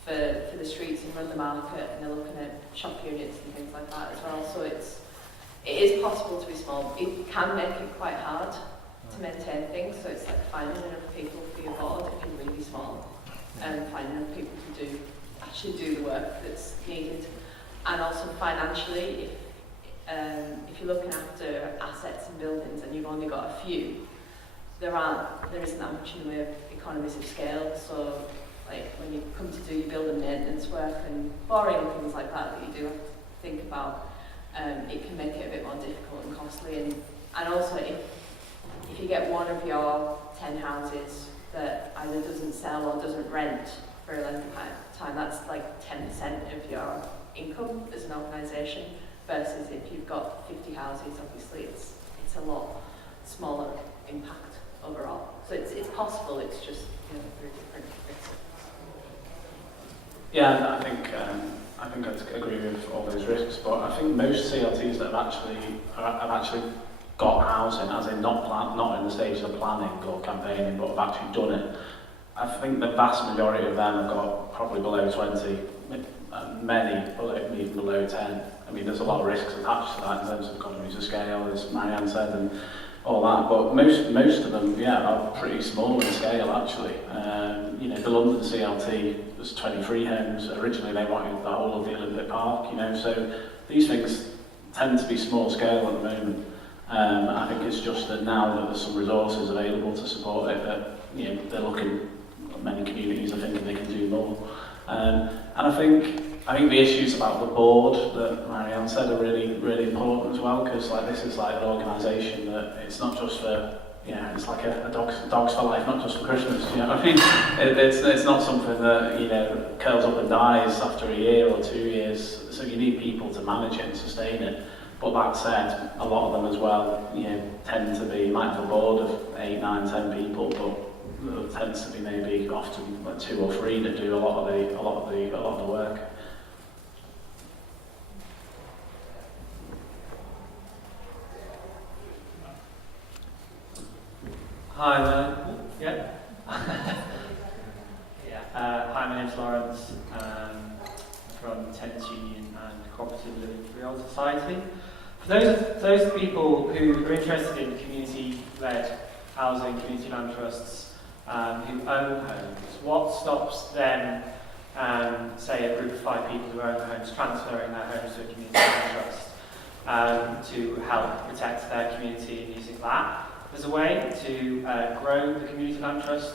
for the streets and run the market, and they're looking at shop units and things like that as well. So it is possible to be small. It can make it quite hard to maintain things, so it's like finding enough people for your board if you're really small, and finding enough people to actually do the work that's needed. And also financially, if you're looking after assets and buildings and you've only got a few, there isn't that much in the way of economies of scale. So when you come to do your building maintenance work and boring things like that you do have to think about, it can make it a bit more difficult and costly. And also if you get one of your 10 houses that either doesn't sell or doesn't rent for a length of time, that's like 10% of your income as an organisation, versus if you've got 50 houses, obviously it's a lot smaller impact overall. So it's possible, it's just very different risks. Yeah, I think I'd agree with all those risks, but I think most CLTs that have actually got housing, as in not in the stage of planning or campaigning, but have actually done it. I think the vast majority of them have got probably below 20, many even below 10. I mean, there's a lot of risks attached to that in terms of economies of scale, as Marianne said, and all that. But most of them, are pretty small in scale actually. The London CLT was 23 homes. Originally, they wanted the whole of the Olympic Park. So these things tend to be small scale at the moment. I think it's just that now that there's some resources available to support it, that they're looking, many communities are thinking they can do more. And I think the issues about the board that Marianne said are really, really important as well, because like this is like an organisation that it's not just for, it's like a dogs for life, not just for Christmas, you know what I mean? It's not something that, curls up and dies after a year or 2 years, so you need people to manage it and sustain it. But that said, a lot of them as well, tend to be, might have a board of 8, 9, 10 people, but there tends to be maybe often like 2 or 3 that do a lot of the work. Hi, hi, my name's Lawrence. I'm from Tenants Union and Cooperative Living Freehold Society. For those people who are interested in community-led housing, community land trusts, who own homes, what stops them, say a group of 5 people who own homes, transferring their homes to a community land trust to help protect their community and using that as a way to grow the community land trust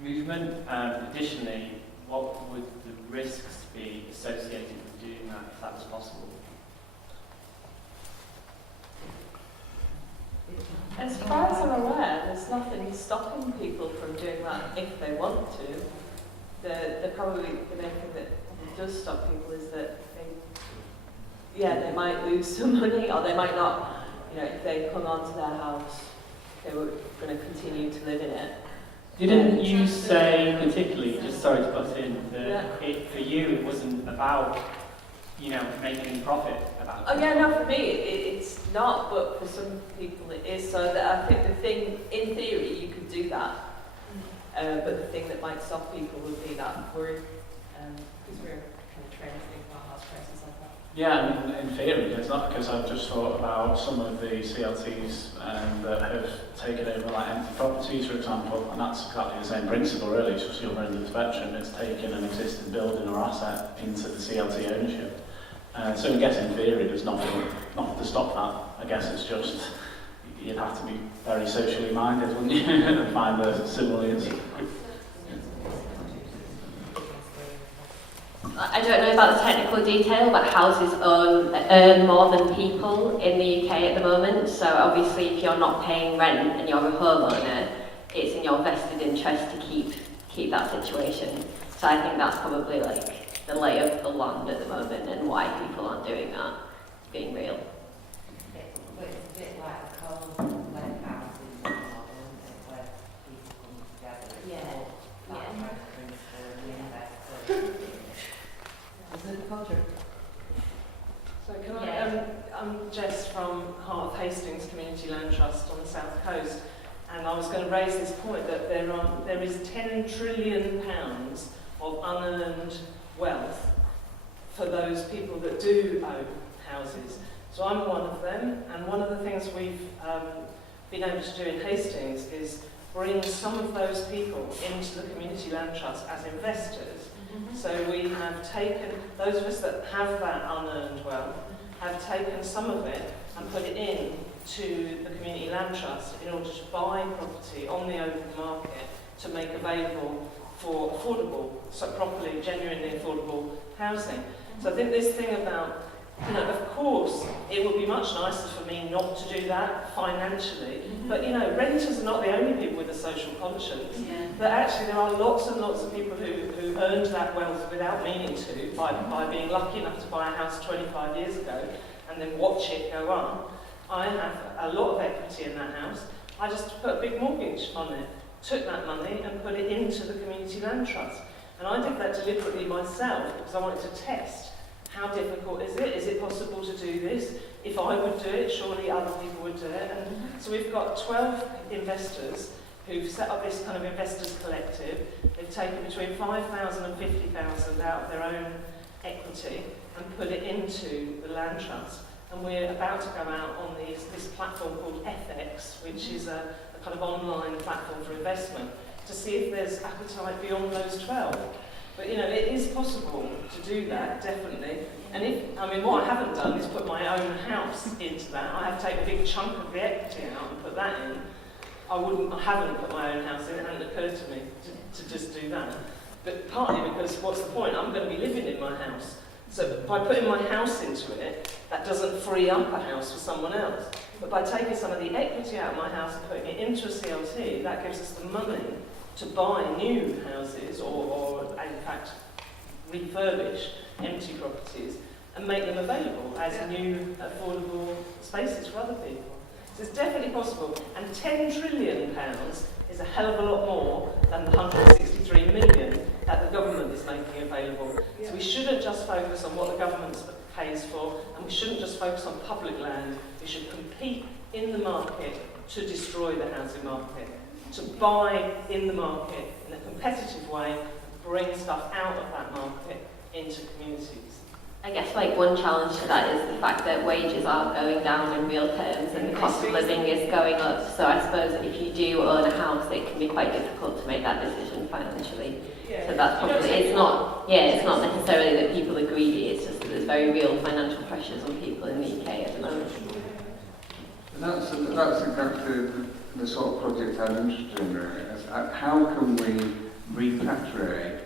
movement? Additionally, what would the risks be associated with doing that if that was possible? As far as I'm aware, there's nothing stopping people from doing that if they want to. Probably the main thing that does stop people is that they might lose some money, or they might not, if they hung on to their house, they were going to continue to live in it. Didn't you say particularly, just sorry to butt in, that for you it wasn't about, making any profit about it? Oh yeah, no, for me it's not, but for some people it is. So that I think the thing, in theory, you could do that, but the thing that might stop people would be that worry, because we're kind of trained to think about house prices like that. Yeah, in theory, it's not, because I've just thought about some of the CLTs that have taken over like empty properties, for example, and that's exactly the same principle really, it's just the other end of the spectrum. It's taking an existing building or asset into the CLT ownership. So I guess in theory there's nothing to stop that. I guess it's just, you'd have to be very socially minded, wouldn't you, and find the similarities. I don't know about the technical detail, but houses earn more than people in the UK at the moment. So obviously, if you're not paying rent and you're a homeowner, it's in your vested interest to keep that situation. So I think that's probably like the lay of the land at the moment and why people aren't doing that, being real. But it's a bit like co-led houses in Scotland, where people come together. So can I, I'm Jess from Heart of Hastings Community Land Trust on the south coast, and I was going to raise this point that there is £10 trillion of unearned wealth for those people that do own houses. So I'm one of them, and one of the things we've been able to do in Hastings is bring some of those people into the Community Land Trust as investors. So we have taken, those of us that have that unearned wealth, have taken some of it and put it in to the Community Land Trust in order to buy property on the open market to make available for affordable, so properly, genuinely affordable housing. So I think this thing about, of course, it would be much nicer for me not to do that financially, but renters are not the only people with a social conscience. But actually there are lots and lots of people who earned that wealth without meaning to, by being lucky enough to buy a house 25 years ago and then watch it go on. I have a lot of equity in that house. I just put a big mortgage on it, took that money and put it into the Community Land Trust. And I did that deliberately myself because I wanted to test how difficult is it? Is it possible to do this? If I would do it, surely other people would do it. And so we've got 12 investors who've set up this kind of investors collective. They've taken between 5,000 and 50,000 out of their own equity and put it into the land trust. And we're about to go out on this platform called FX, which is a kind of online platform for investment, to see if there's appetite beyond those 12. But it is possible to do that, definitely. And what I haven't done is put my own house into that. I have taken a big chunk of the equity out and put that in. I haven't put my own house in, it hadn't occurred to me to just do that. But partly because, what's the point? I'm going to be living in my house. So by putting my house into it, that doesn't free up a house for someone else. But by taking some of the equity out of my house and putting it into a CLT, that gives us the money to buy new houses or in fact, refurbish empty properties and make them available as new affordable spaces for other people. So it's definitely possible. And £10 trillion is a hell of a lot more than the 163 million that the government is making available. So we shouldn't just focus on what the government pays for, and we shouldn't just focus on public land. We should compete in the market to destroy the housing market, to buy in the market in a competitive way, bring stuff out of that market into communities. I guess like one challenge to that is the fact that wages are going down in real terms and the cost of living is going up. So I suppose if you do own a house, it can be quite difficult to make that decision financially. Yeah. So that's probably, it's not necessarily that people are greedy, it's just that there's very real financial pressures on people in the UK at the moment. That's exactly the sort of project I'm interested in, really. How can we repatriate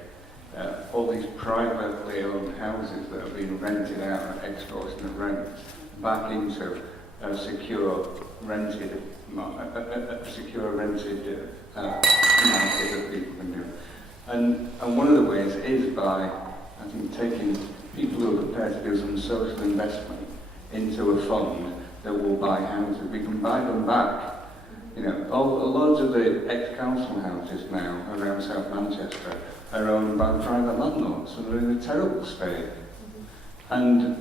all these privately owned houses that have been rented out at extortionate rents back into a secure rented market that people can do. And one of the ways is by, I think, taking people who are prepared to do some social investment into a fund that will buy houses. We can buy them back. You know, loads of the ex-council houses now around South Manchester are owned by private landlords, and they're in a terrible state. And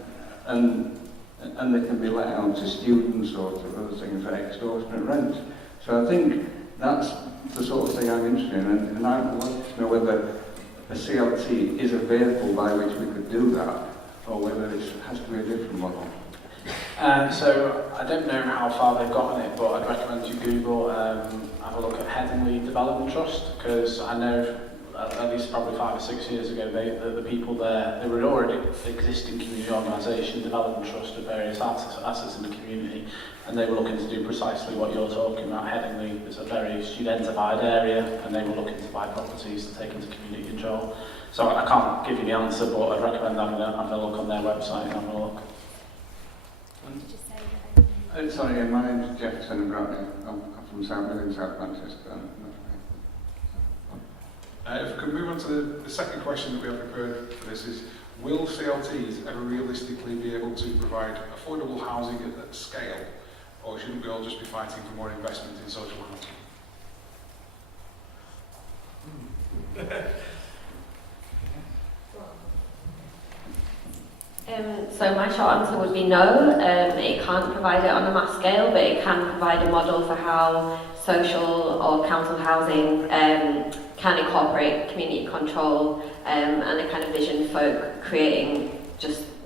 they can be let out to students or to other things at extortionate rent. So I think that's the sort of thing I'm interested in, and I would like to know whether a CLT is a vehicle by which we could do that, or whether it has to be a different model. So I don't know how far they've got on it, but I'd recommend you Google, have a look at Headingley Development Trust, because I know at least probably 5 or 6 years ago, the people there, they were already existing community organisation, development trust of various assets in the community, and they were looking to do precisely what you're talking about. Headingley is a very studentified area, and they were looking to buy properties to take into community control. So I can't give you the answer, but I'd recommend having a look on their website and having a look. Sorry, my name's Jefferson Bradley. I'm from South Manchester. If we could move on to the second question that we have prepared for this is, will CLTs ever realistically be able to provide affordable housing at scale, or shouldn't we all just be fighting for more investment in social housing? So my short answer would be no. It can't provide it on a mass scale, but it can provide a model for how social or council housing can incorporate community control and a kind of vision for creating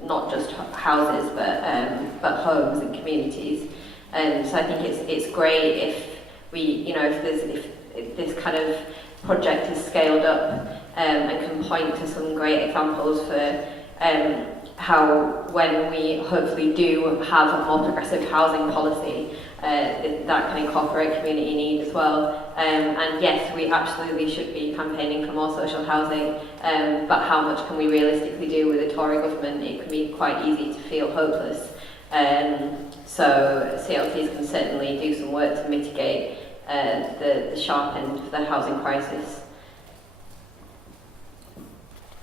not just houses but homes and communities. So I think it's great if if this kind of project is scaled up and can point to some great examples for how when we hopefully do have a more progressive housing policy, that can incorporate community need as well. And yes, we absolutely should be campaigning for more social housing, but how much can we realistically do with a Tory government? It can be quite easy to feel hopeless. So CLTs can certainly do some work to mitigate the sharp end of the housing crisis.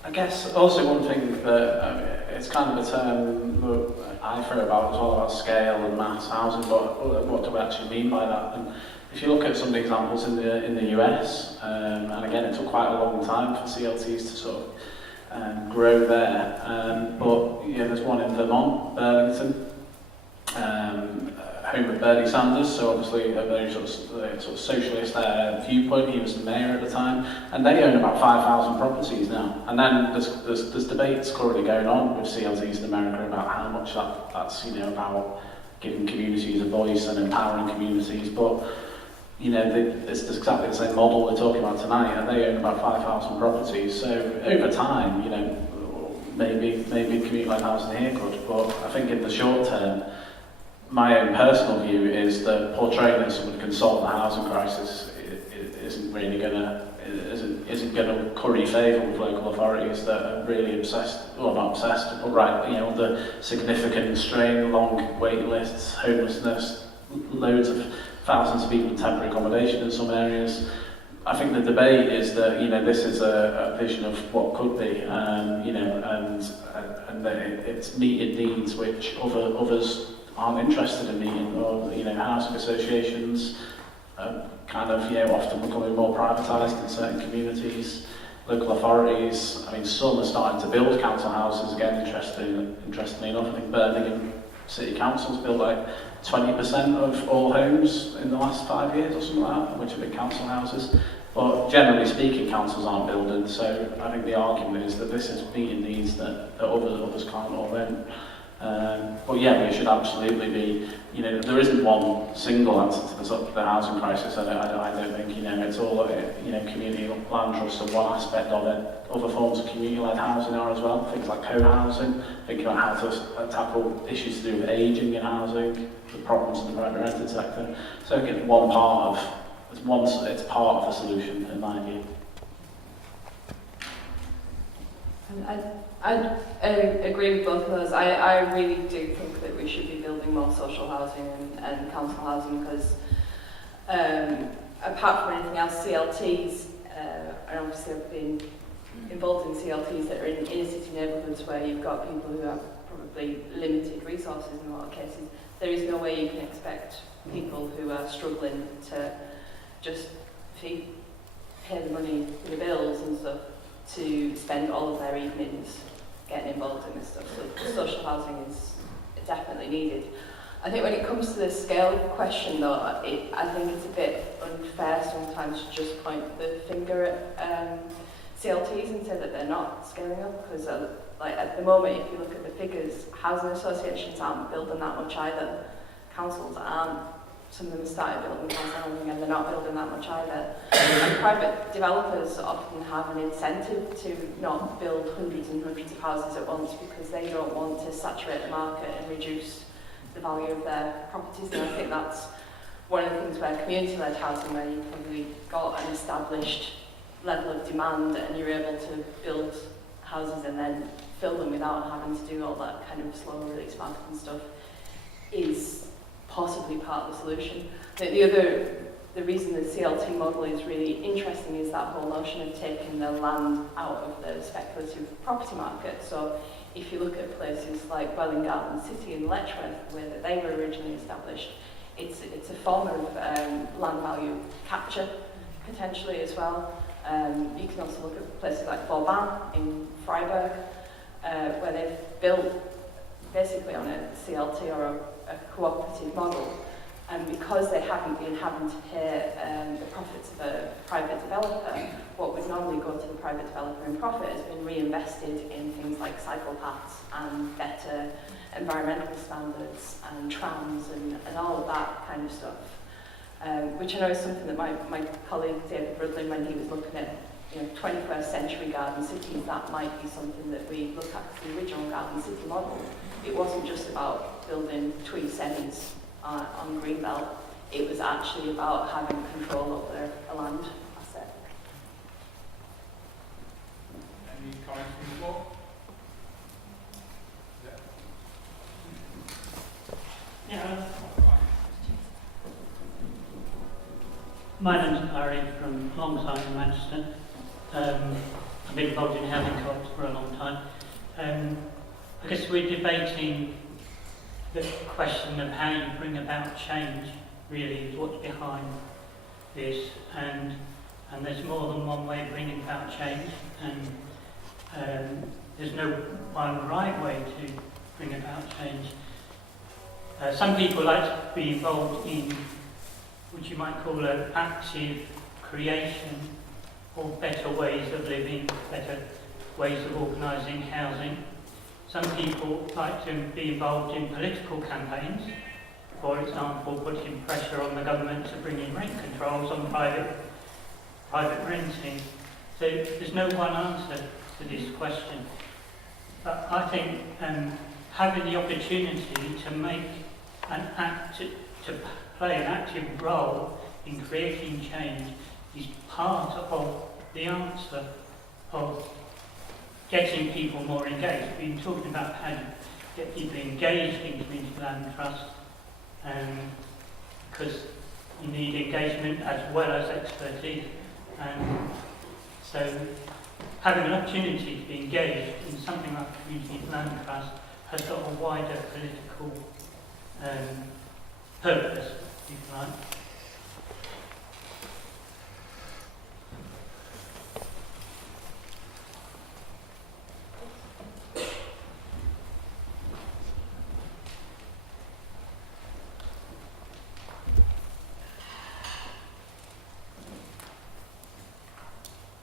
I guess also one thing that it's kind of a term that I throw about as well, about scale and mass housing, but what do we actually mean by that? And if you look at some of the examples in the US, and again it took quite a long time for CLTs to sort of grow there, but yeah, there's one in Vermont, Burlington, home of Bernie Sanders, so obviously a very sort of socialist viewpoint. He was the mayor at the time, and they own about 5,000 properties now. And then there's debates currently going on with CLTs in America about how much that's about giving communities a voice and empowering communities. But it's exactly the same model we're talking about tonight, and they own about 5,000 properties. So over time, maybe community-led housing here could, but I think in the short term, my own personal view is that portraying that someone can solve the housing crisis isn't really isn't going to curry favour with local authorities that are really obsessed, well not obsessed, but right, you know, the significant strain, long wait lists, homelessness, loads of thousands of people in temporary accommodation in some areas. I think the debate is that, you know, this is a vision of what could be, you know, and that it's meeting needs which others aren't interested in meeting, or, you know, housing associations kind of, you know, often becoming more privatised in certain communities. Local authorities, I mean, some are starting to build council houses again, interestingly enough. I think Birmingham City Council's built like 20% of all homes in the last 5 years or something like that, which have been council houses. But generally speaking, councils aren't building, so I think the argument is that this is meeting needs that others can't or won't. But yeah, we should absolutely be, you know, there isn't one single answer to the housing crisis. I don't think, you know, it's all, you know, community land trusts are one aspect of it. Other forms of community-led housing are as well, things like co-housing, thinking about how to tackle issues to do with ageing in housing, the problems in the private rented sector. So it's one part of, it's part of the solution in my view. I agree with both of those. I really do think that we should be building more social housing and council housing because apart from anything else, CLTs, and obviously I've been involved in CLTs that are in inner city neighbourhoods where you've got people who have probably limited resources in a lot of cases. There is no way you can expect people who are struggling to just pay the money for the bills and stuff to spend all of their evenings getting involved in this stuff. So social housing is definitely needed. I think when it comes to the scale question though, I think it's a bit unfair sometimes to just point the finger at CLTs and say that they're not scaling up, because like at the moment, if you look at the figures, housing associations aren't building that much either. Councils aren't. Some of them have started building housing and they're not building that much either. And private developers often have an incentive to not build hundreds and hundreds of houses at once because they don't want to saturate the market and reduce the value of their properties. And I think that's one of the things where community-led housing, where you've probably got an established level of demand and you're able to build houses and then fill them without having to do all that kind of slow release marketing stuff, is possibly part of the solution. The reason the CLT model is really interesting is that whole notion of taking the land out of the speculative property market. So if you look at places like Welwyn Garden City in Letchworth, where they were originally established, it's a form of land value capture potentially as well. You can also look at places like Vauban in Freiburg, where they've built basically on a CLT or a cooperative model, and because they haven't been having to pay the profits of a private developer, what would normally go to the private developer in profit has been reinvested in things like cycle paths and better environmental standards and trams and all of that kind of stuff, which I know is something that my colleague David Rudlin, when he was looking at 21st century garden cities, that might be something that we look at the original garden city model. It wasn't just about building twee semis on Greenbelt, it was actually about having control over a land asset. Any comments from the floor? Yeah. My name's Barry from Longside in Manchester. I've been involved in housing co-ops for a long time. I guess we're debating the question of how you bring about change, really, is what's behind this, and there's more than one way of bringing about change, and there's no one right way to bring about change. Some people like to be involved in what you might call an active creation of better ways of living, better ways of organising housing. Some people like to be involved in political campaigns, for example, putting pressure on the government to bring in rent controls on private renting. So there's no one answer to this question. But I think having the opportunity to make to play an active role in creating change is part of the answer of getting people more engaged. We've been talking about how to get people engaged in community land trust, because you need engagement as well as expertise. So having an opportunity to be engaged in something like community land trust has got a wider political purpose, if you like.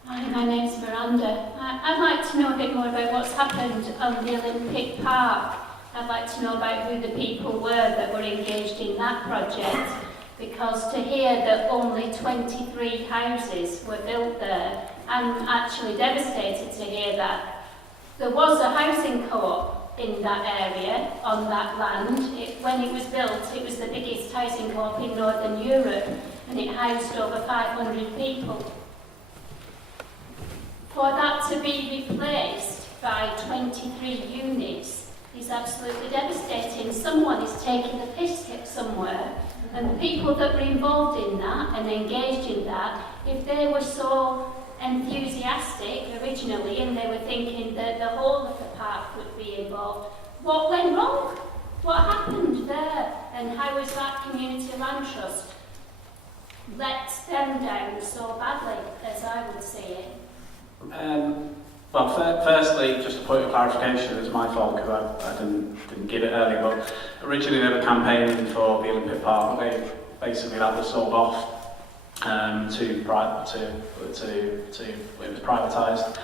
Hi, my name's Miranda. I'd like to know a bit more about what's happened on the Olympic Park. I'd like to know about who the people were that were engaged in that project, because to hear that only 23 houses were built there, I'm actually devastated to hear that. There was a housing co-op in that area, on that land. When it was built, it was the biggest housing co-op in Northern Europe, and it housed over 500 people. For that to be replaced by 23 units is absolutely devastating. Someone is taking a piss somewhere, and the people that were involved in that and engaged in that, if they were so enthusiastic originally and they were thinking that the whole of the park would be involved, what went wrong? What happened there? And how was that community land trust let them down so badly, as I would see it? Well, firstly, just a point of clarification, it's my fault because I didn't give it earlier, but originally they were campaigning for the Olympic Park, but basically that was sold off it was privatised.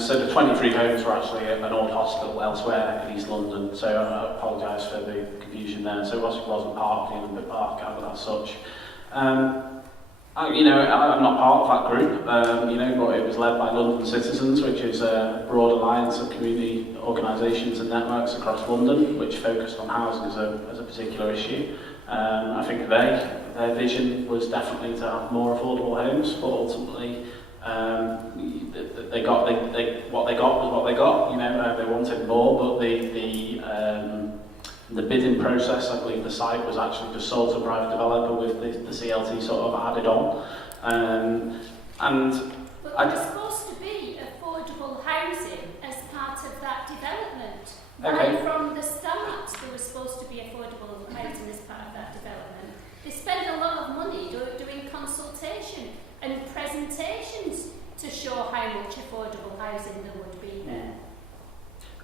So the 23 homes were actually at an old hospital elsewhere in East London, so I apologise for the confusion there. So it wasn't part of the Olympic Park as such. I'm not part of that group, but it was led by London Citizens, which is a broad alliance of community organisations and networks across London, which focused on housing as a particular issue. I think their vision was definitely to have more affordable homes, but ultimately what they got was what they got. They wanted more, but the bidding process, I believe the site was actually just sold to a private developer with the CLT sort of added on. But there was supposed to be affordable housing as part of that development. Okay. Right from the start, there was supposed to be affordable housing as part of that development. They spent a lot of money doing consultation and presentations to show how much affordable housing there would be there.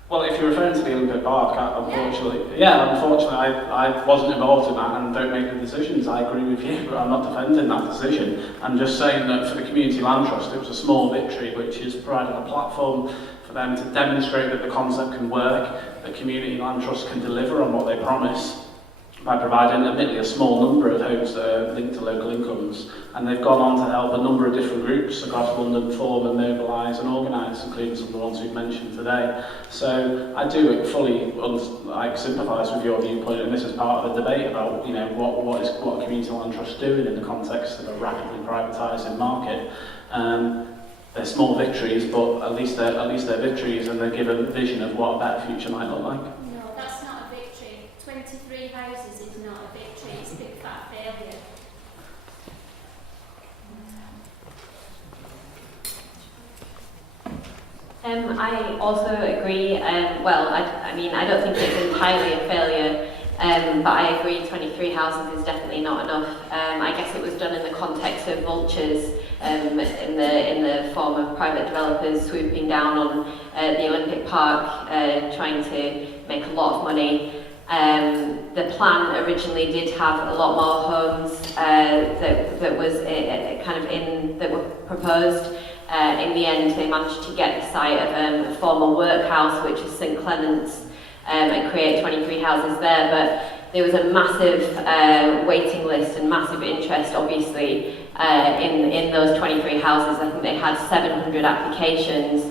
Well, if you're referring to the Olympic Park, unfortunately, I wasn't involved in that and don't make the decisions. I agree with you, but I'm not defending that decision. I'm just saying that for the Community Land Trust, it was a small victory, which has provided a platform for them to demonstrate that the concept can work, that Community Land Trust can deliver on what they promise by providing, admittedly, a small number of homes that are linked to local incomes. And they've gone on to help a number of different groups across London form and mobilise and organise, including some of the ones we've mentioned today. So I do fully sympathise with your viewpoint, and this is part of the debate about what a community land trust doing in the context of a rapidly privatising market. They're small victories, but at least they're victories, and they give a vision of what a better future might look like. No, that's not a victory. 23 houses is not a victory, it's a big fat failure. I also agree. I don't think it's entirely a failure, but I agree 23 houses is definitely not enough. I guess it was done in the context of vultures, in the form of private developers swooping down on the Olympic Park, trying to make a lot of money. The plan originally did have a lot more homes that were proposed. In the end, they managed to get the site of a former workhouse, which is St Clement's, and create 23 houses there. But there was a massive waiting list and massive interest, obviously, in those 23 houses. I think they had 700 applications,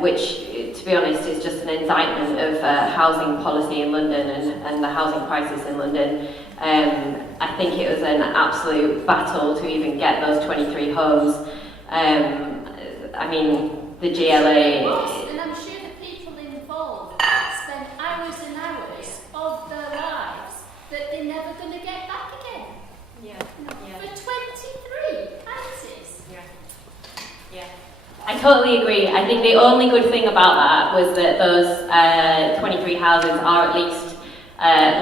which, to be honest, is just an indictment of housing policy in London and the housing crisis in London. I think it was an absolute battle to even get those 23 homes. I mean, the GLA... And I'm sure the people involved spend hours and hours of their lives that they're never going to get back again. Yeah. For 23 houses. Yeah. I totally agree. I think the only good thing about that was that those 23 houses are at least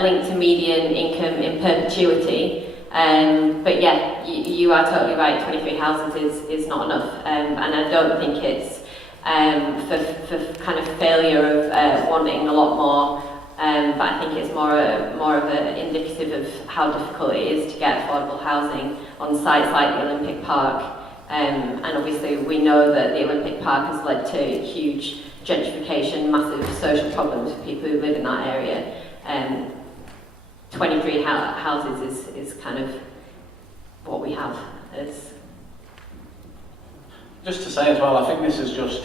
linked to median income in perpetuity. But yeah, you are totally right, 23 houses is not enough. And I don't think it's for kind of failure of wanting a lot more. But I think it's more of an indicative of how difficult it is to get affordable housing on sites like the Olympic Park. And obviously we know that the Olympic Park has led to huge gentrification, massive social problems for people who live in that area. 23 houses is kind of what we have as... Just to say as well, I think this is just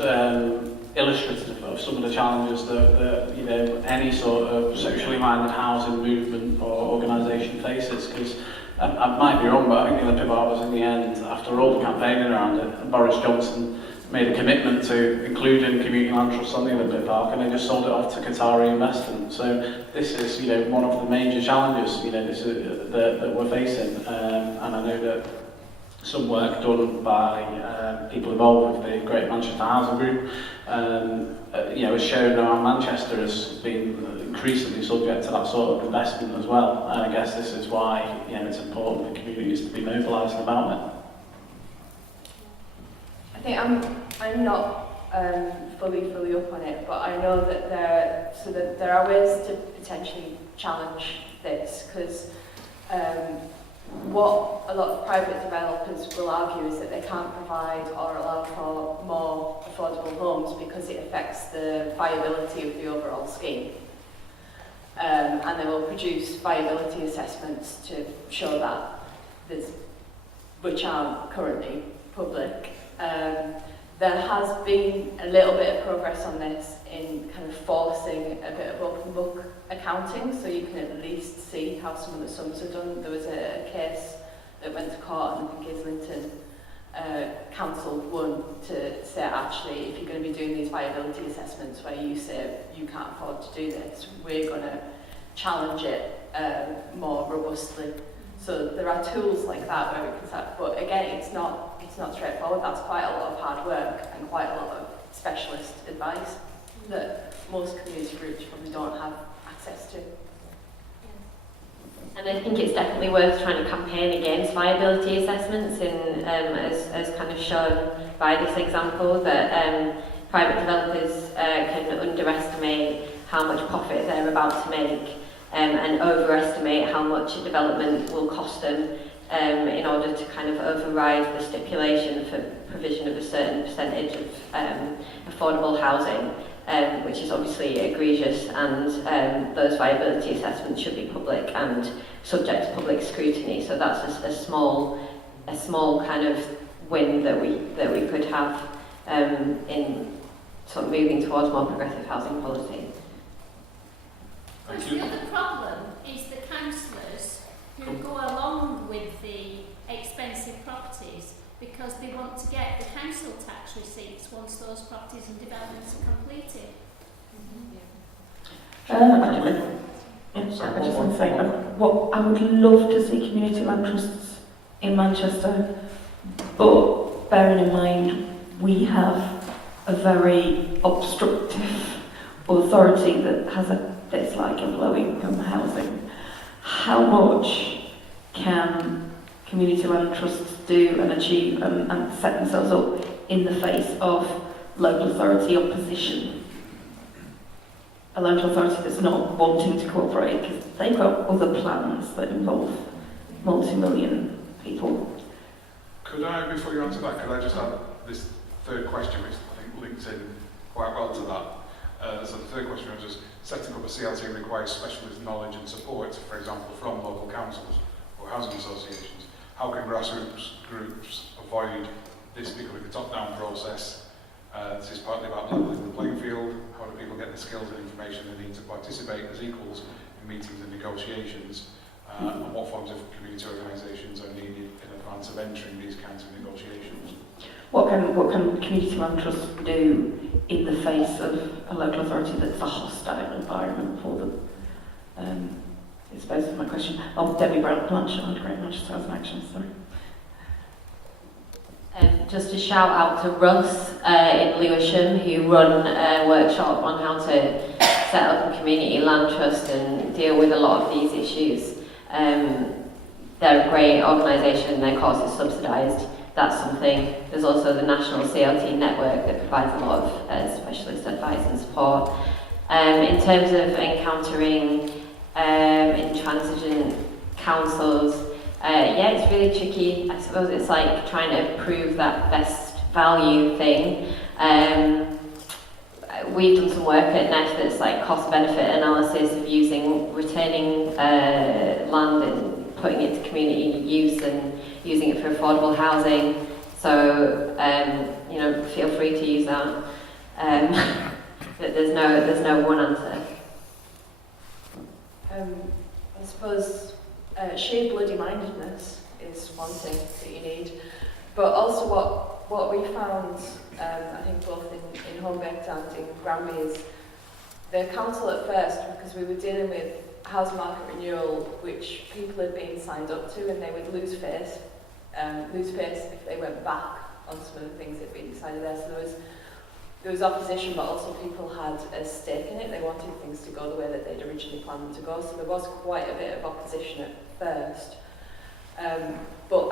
illustrative of some of the challenges that you know, any sort of socially minded housing movement or organisation faces, because I might be wrong, but I think the Olympic Park was in the end, after all the campaigning around it, Boris Johnson made a commitment to including community land trusts on the Olympic Park, and they just sold it off to Qatari investment. So this is, you know, one of the major challenges, you know, this is, that we're facing, and I know that some work done by people involved with the Greater Manchester Housing Group, you know, has shown how Manchester has been increasingly subject to that sort of investment as well. And I guess this is why, you know, it's important for communities to be mobilised about it. I think I'm not fully up on it, but I know that there are ways to potentially challenge this, because what a lot of private developers will argue is that they can't provide or allow for more affordable homes because it affects the viability of the overall scheme. And they will produce viability assessments to show that, which aren't currently public. There has been a little bit of progress on this in kind of forcing a bit of open book accounting, so you can at least see how some of the sums are done. There was a case that went to court, and I think Islington Council won to say, actually, if you're going to be doing these viability assessments where you say you can't afford to do this, we're going to challenge it more robustly. So there are tools like that where we can start, but again, it's not straightforward. That's quite a lot of hard work and quite a lot of specialist advice that most community groups probably don't have access to. And I think it's definitely worth trying to campaign against viability assessments, as kind of shown by this example, that private developers can underestimate how much profit they're about to make and overestimate how much a development will cost them in order to kind of override the stipulation for provision of a certain percentage of affordable housing, which is obviously egregious, and those viability assessments should be public and subject to public scrutiny. So that's a small kind of win that we could have in sort of moving towards more progressive housing policy. Because the other problem is the councillors who go along with the expensive properties because they want to get the council tax receipts once those properties and developments are completed. I just want to say, what I would love to see community land trusts in Manchester, but bearing in mind we have a very obstructive authority that has a dislike of low-income housing. How much can community land trusts do and achieve and set themselves up in the face of local authority opposition? A local authority that's not wanting to cooperate because they've got other plans that involve multi-million people. Could I, before you answer that, could I just add this third question, which I think links in quite well to that? So the third question was just, setting up a CLT requires specialist knowledge and support, for example, from local councils or housing associations. How can grassroots groups avoid this becoming a top-down process This is partly about leveling the playing field. How do people get the skills and information they need to participate as equals in meetings and negotiations? And what forms of community organisations are needed in advance of entering these kinds of negotiations? What can Community Land Trust do in the face of a local authority that's a hostile environment for them? It's basically my question. Oh, Debbie Blanchard, Great Manchester Housing Action, sorry. Just a shout out to Russ in Lewisham, who run a workshop on how to set up a community land trust and deal with a lot of these issues. They're a great organisation, their course is subsidised. That's something. There's also the National CLT Network that provides a lot of specialist advice and support. In terms of encountering intransigent councils, yeah, it's really tricky. I suppose it's like trying to prove that best value thing. We've done some work at NEF that's like cost-benefit analysis of retaining land and putting it to community use and using it for affordable housing. So, you know, feel free to use that. But there's no one answer. I suppose sheer bloody-mindedness is one thing that you need, but also what we found, I think both in Hornbeck and in Granby, is the council at first, because we were dealing with housing market renewal, which people had been signed up to, and they would lose face if they went back on some of the things that had been decided there. So there was opposition, but also people had a stake in it. They wanted things to go the way that they'd originally planned them to go. So there was quite a bit of opposition at first. But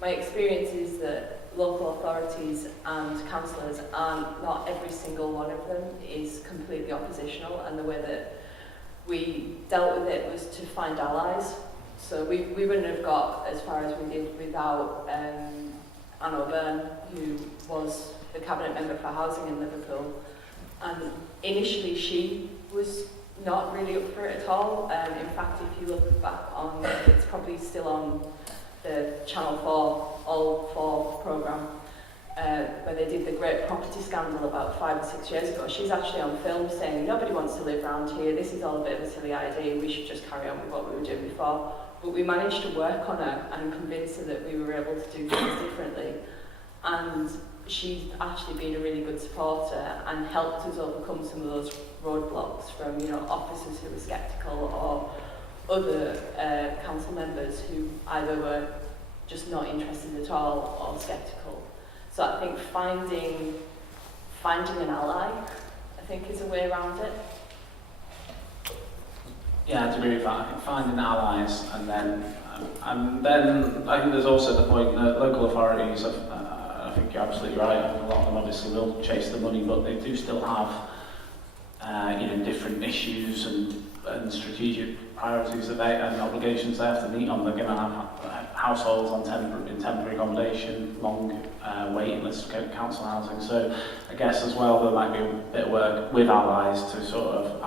my experience is that local authorities and councillors not every single one of them is completely oppositional, and the way that we dealt with it was to find allies. So we wouldn't have got as far as we did without Anne O'Byrne, who was the cabinet member for housing in Liverpool, and initially she was not really up for it at all. In fact, if you look back on, it's probably still on the Channel 4 All 4 programme, where they did the great property scandal about 5 or 6 years ago. She's actually on film saying nobody wants to live around here, this is all a bit of a silly idea, we should just carry on with what we were doing before. But we managed to work on her and convince her that we were able to do things differently. And she's actually been a really good supporter and helped us overcome some of those roadblocks from, you know, officers who were sceptical or other council members who either were just not interested at all or sceptical. So I think finding an ally, I think, is a way around it. Yeah, I agree with that. I think finding allies, and then I think there's also the point that local authorities, I think you're absolutely right, I think a lot of them obviously will chase the money, but they do still have different issues and strategic priorities that and obligations they have to meet on. They're going to have households on temporary accommodation, long waiting lists for council housing. So I guess as well there might be a bit of work with allies to sort of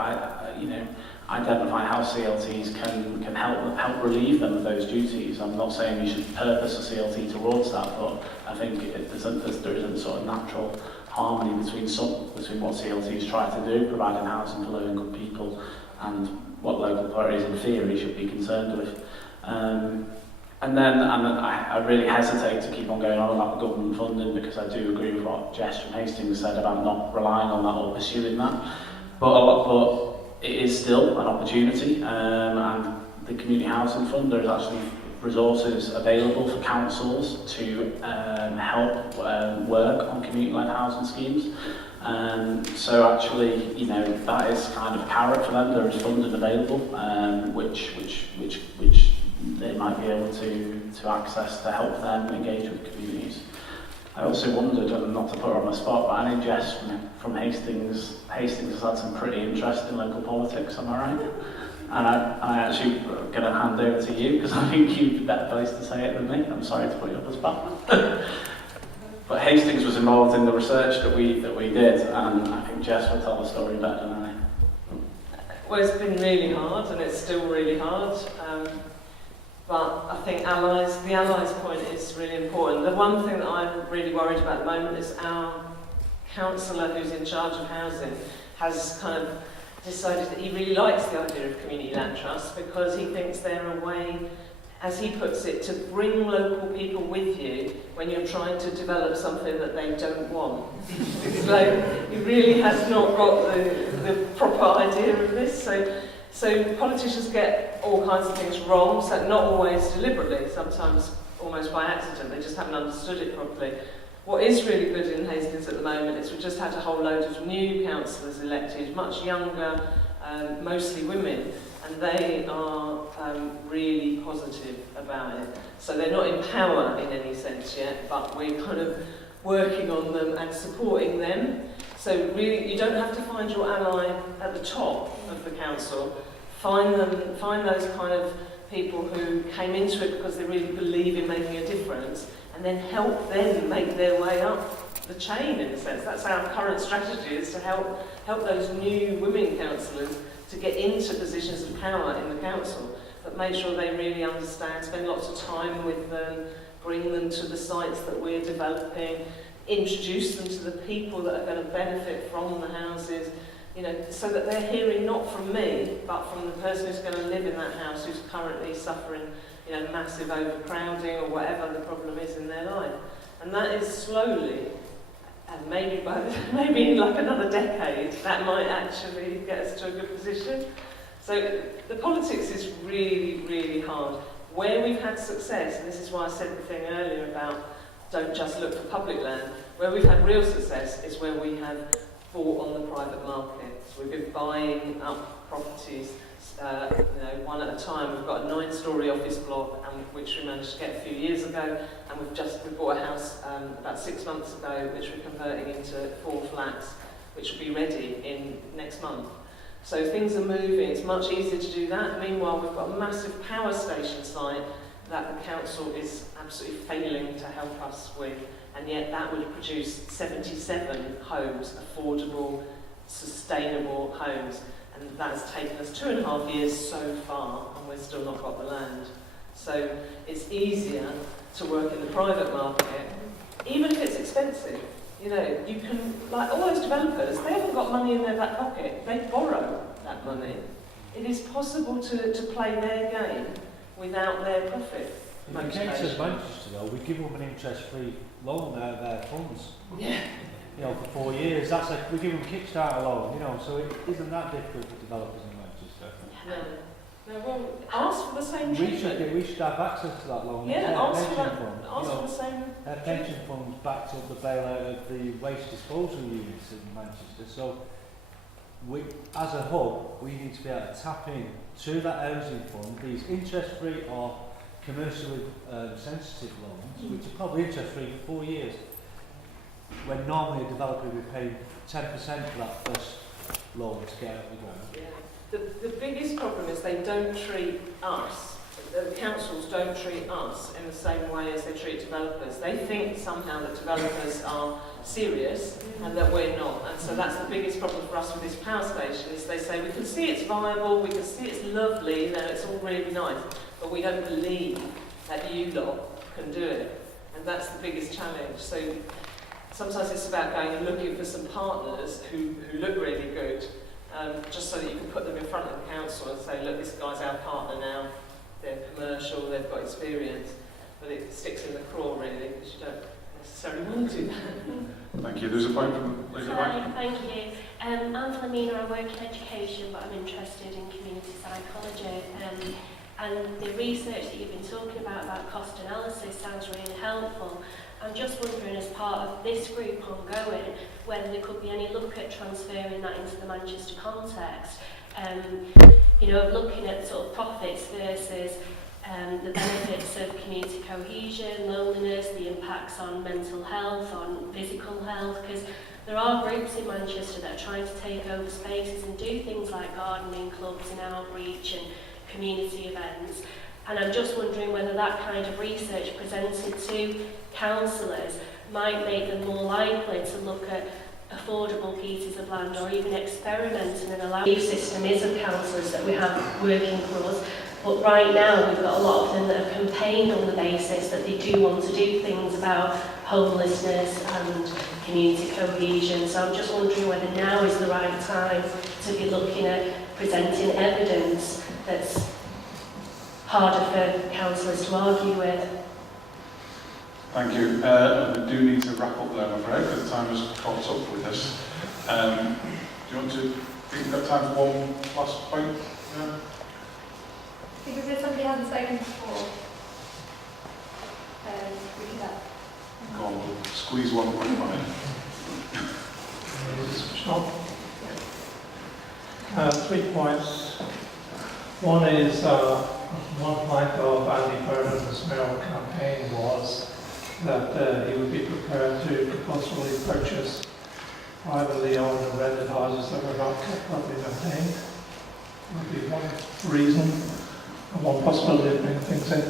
identify how CLTs can help relieve them of those duties. I'm not saying you should purpose a CLT towards that, but I think there isn't sort of natural harmony between what CLTs try to do, providing housing for low-income people, and what local authorities in theory should be concerned with. And then I really hesitate to keep on going on about the government funding, because I do agree with what Jess from Hastings said about not relying on that or pursuing that. But it is still an opportunity, and the Community Housing Fund, there's actually resources available for councils to help work on community-led housing schemes. So actually, that is kind of a carrot for them. There is funding available, which they might be able to access to help them engage with communities. I also wondered, and not to put her on the spot, but I know Jess from Hastings has had some pretty interesting local politics, am I right? And I actually going to hand over to you, because I think you'd be better placed to say it than me. I'm sorry to put you on the spot. But Hastings was involved in the research that we did, and I think Jess will tell the story better than I. Well, it's been really hard, and it's still really hard. But I think the allies point is really important. The one thing that I'm really worried about at the moment is our councillor who's in charge of housing has kind of decided that he really likes the idea of community land trusts because he thinks they're a way, as he puts it, to bring local people with you when you're trying to develop something that they don't want. So he really has not got the proper idea of this. So politicians get all kinds of things wrong, so not always deliberately, sometimes almost by accident, they just haven't understood it properly. What is really good in Hastings at the moment is we've just had a whole load of new councillors elected, much younger, mostly women, and they are really positive about it. So they're not in power in any sense yet, but we're kind of working on them and supporting them. So really, you don't have to find your ally at the top of the council. Find those kind of people who came into it because they really believe in making a difference, and then help them make their way up the chain, in a sense. That's our current strategy, is to help those new women councillors to get into positions of power in the council, but make sure they really understand, spend lots of time with them, bring them to the sites that we're developing, introduce them to the people that are going to benefit from the houses, you know, so that they're hearing not from me, but from the person who's going to live in that house, who's currently suffering, you know, massive overcrowding or whatever the problem is in their life. And that is slowly, and maybe in like another decade, that might actually get us to a good position. So the politics is really, really hard. Where we've had success, and this is why I said the thing earlier about don't just look for public land, where we've had real success is where we have bought on the private market. So we've been buying up properties, one at a time. We've got a 9-storey office block, which we managed to get a few years ago, and we bought a house about 6 months ago, which we're converting into 4 flats, which will be ready in next month. So things are moving. It's much easier to do that. Meanwhile, we've got a massive power station site that the council is absolutely failing to help us with, and yet that would produce 77 homes, affordable, sustainable homes, and that has taken us 2.5 years so far, and we've still not got the land. So it's easier to work in the private market, even if it's expensive. You know, you can, like all those developers, they haven't got money in their back pocket, they borrow that money. It is possible to play their game without their profit. In the case of Manchester, though, we give them an interest-free loan out of their funds. Yeah. You know, for 4 years. That's like we give them Kickstarter loan. You know, so it isn't that difficult for developers in Manchester. No, well, ask for the same treatment. We should have access to that loan. Yeah, ask for that. Fund. Ask for the same. Their pension funds backed up the bailout of the waste disposal units in Manchester. So, we, as a hub, we need to be able to tap in to that housing fund, these interest-free or commercially sensitive loans, which are probably interest-free for 4 years, when normally a developer would be paying 10% for that first loan to get out the ground. Yeah. The biggest problem is they don't treat us, the councils don't treat us in the same way as they treat developers. They think somehow that developers are serious and that we're not. And so that's the biggest problem for us with this power station, is they say we can see it's viable, we can see it's lovely, you know, it's all really nice, but we don't believe that you lot can do it. And that's the biggest challenge. So sometimes it's about going and looking for some partners who look really good, just so that you can put them in front of the council and say, look, this guy's our partner now, they're commercial, they've got experience, but it sticks in the craw really, because you don't necessarily want to do that. Thank you. There's a point from Lisa White. Thank you. I'm Flamina, I work in education, but I'm interested in community psychology. And the research that you've been talking about cost analysis sounds really helpful. I'm just wondering, as part of this group ongoing, whether there could be any look at transferring that into the Manchester context. Looking at sort of profits versus the benefits of community cohesion, loneliness, the impacts on mental health, on physical health, because there are groups in Manchester that are trying to take over spaces and do things like gardening clubs and outreach and community events. And I'm just wondering whether that kind of research presented to councillors might make them more likely to look at affordable pieces of land or even experimenting and allow the system is of councillors that we have working for us, But right now, we've got a lot of them that have campaigned on the basis that they do want to do things about homelessness and community cohesion. So I'm just wondering whether now is the right time to be looking at presenting evidence that's harder for councillors to argue with. Thank you. We do need to wrap up there, I'm afraid, because the time has caught up with us. Do you want to, think we've got time for one last point? Yeah. Because if somebody hasn't spoken before, we can have. Go on, we'll squeeze one quick one in. 3 points. One is, one plank of Andy Burnham's mayoral campaign was that he would be prepared to compulsorily purchase privately owned and rented houses that were not kept properly maintained. Would be one reason and one possibility of bringing things in.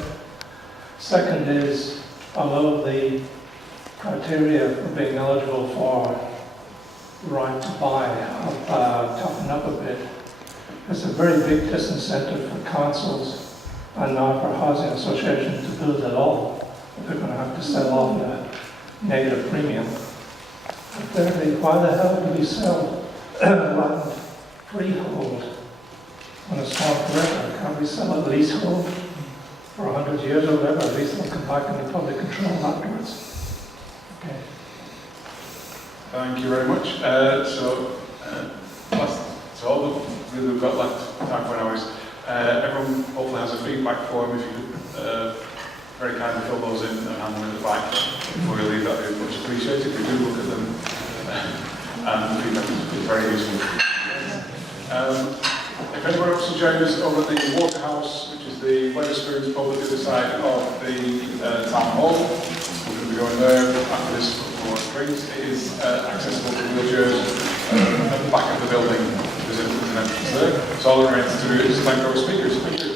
Second is, although the criteria for being eligible for right to buy have toughened up a bit, there's a very big disincentive for councils and now for housing associations to build at all. They're going to have to sell off at a negative premium. But thirdly, why the hell do we sell land freehold on a small river? Can't we sell a leasehold for 100 years or whatever? At least they'll come back into public control afterwards. Okay. Thank you very much. So all we've got left time for now is everyone hopefully has a feedback form. If you could very kindly fill those in and hand them in the back before you leave, that would be much appreciated. We do look at them and the feedback is very useful. If anyone else will join us over at the Waterhouse, which is the Wetherspoons pub at the other side of the town hall, we're going to be going there after this for drinks. It is accessible to wheelchairs at the back of the building. There's an entrance there. So all that remains to do is thank our speakers. Thank you.